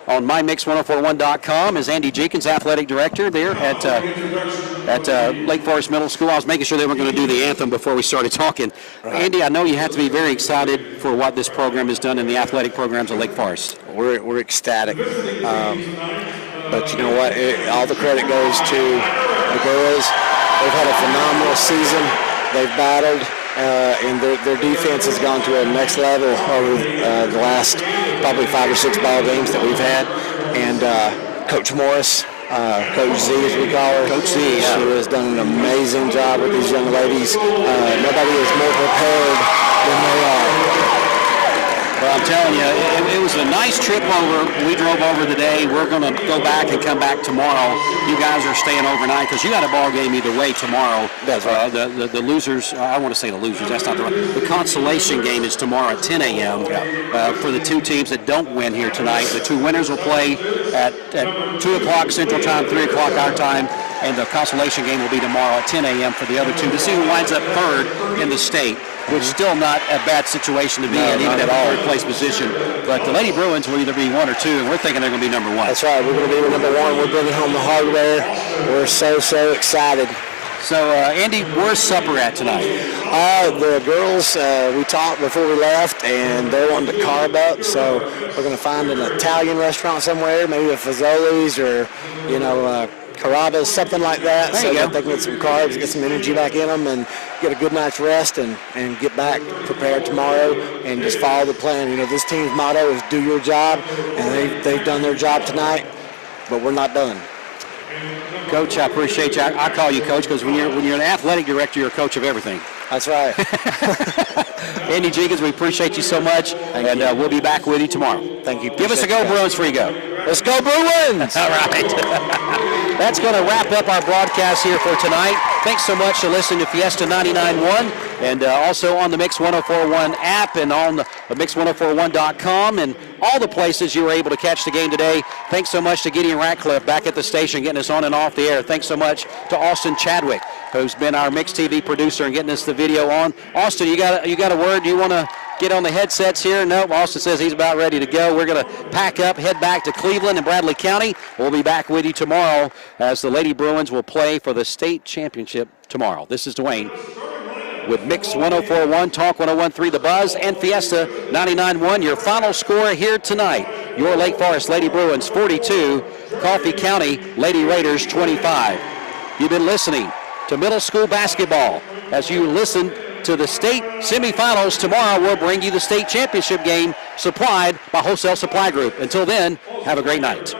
mymix1041.com. As Andy Jenkins, athletic director there at Lake Forest Middle School. I was making sure they were going to do the anthem before we started talking. Right. Andy, I know you have to be very excited for what this program has done in the athletic programs at Lake Forest. We're ecstatic. But you know what? All the credit goes to the girls. They've had a phenomenal season. They've battled. And their defense has gone to a next level over the last probably 5 or 6 ball games that we've had. And Coach Morris, Coach Z as we call her, Coach Z, she has done an amazing job with these young ladies. Nobody is more prepared than they are. Well, I'm telling you, it was a nice trip over. We drove over today. We're going to go back and come back tomorrow. You guys are staying overnight because you got a ball game either way tomorrow. That's right. The losers, I want to say the losers, that's not the right. The consolation game is tomorrow at 10 a.m. For the two teams that don't win here tonight. The two winners will play at 2 o'clock Central Time, 3 o'clock our time, and the consolation game will be tomorrow at 10 a.m. for the other two to see who winds up third in the state. Which is still not a bad situation to be in, even at a third place position. But the Lady Bruins will either be 1 or 2, and we're thinking they're going to be number 1. That's right. We're going to be number 1. We're bringing home the hardware. We're so excited. So, Andy, where's supper at tonight? The girls, we talked before we left, and they're wanting to carb up. So we're going to find an Italian restaurant somewhere, maybe a Fazoli's or, Carrabba's, something like that, so that they can get some carbs, get some energy back in them, and get a good night's rest and get back prepared tomorrow and just follow the plan. You know, this team's motto is do your job, and they've done their job tonight, but we're not done. Coach, I appreciate you. I call you Coach because when you're an athletic director, you're a coach of everything. That's right. Andy Jenkins, we appreciate you so much, and we'll be back with you tomorrow. Thank you. Give us a go, Bruins, before you go. Let's go, Bruins! All right. That's going to wrap up our broadcast here for tonight. Thanks so much for listening to Fiesta 99.1, and also on the Mix 104.1 app and on the Mix1041.com and all the places you were able to catch the game today. Thanks so much to Gideon Ratcliffe back at the station getting us on and off the air. Thanks so much to Austin Chadwick, who's been our Mix TV producer and getting us the video on. Austin, you got a word? Do you want to get on the headsets here? Nope. Austin says he's about ready to go. We're going to pack up, head back to Cleveland and Bradley County. We'll be back with you tomorrow as the Lady Bruins will play for the state championship tomorrow. This is Dwayne with Mix 104.1, Talk 101.3 The Buzz, and Fiesta 99.1. Your final score here tonight. Your Lake Forest Lady Bruins 42, Coffee County Lady Raiders 25. You've been listening to middle school basketball. As you listen to the state semifinals, tomorrow we'll bring you the state championship game supplied by Wholesale Supply Group. Until then, have a great night.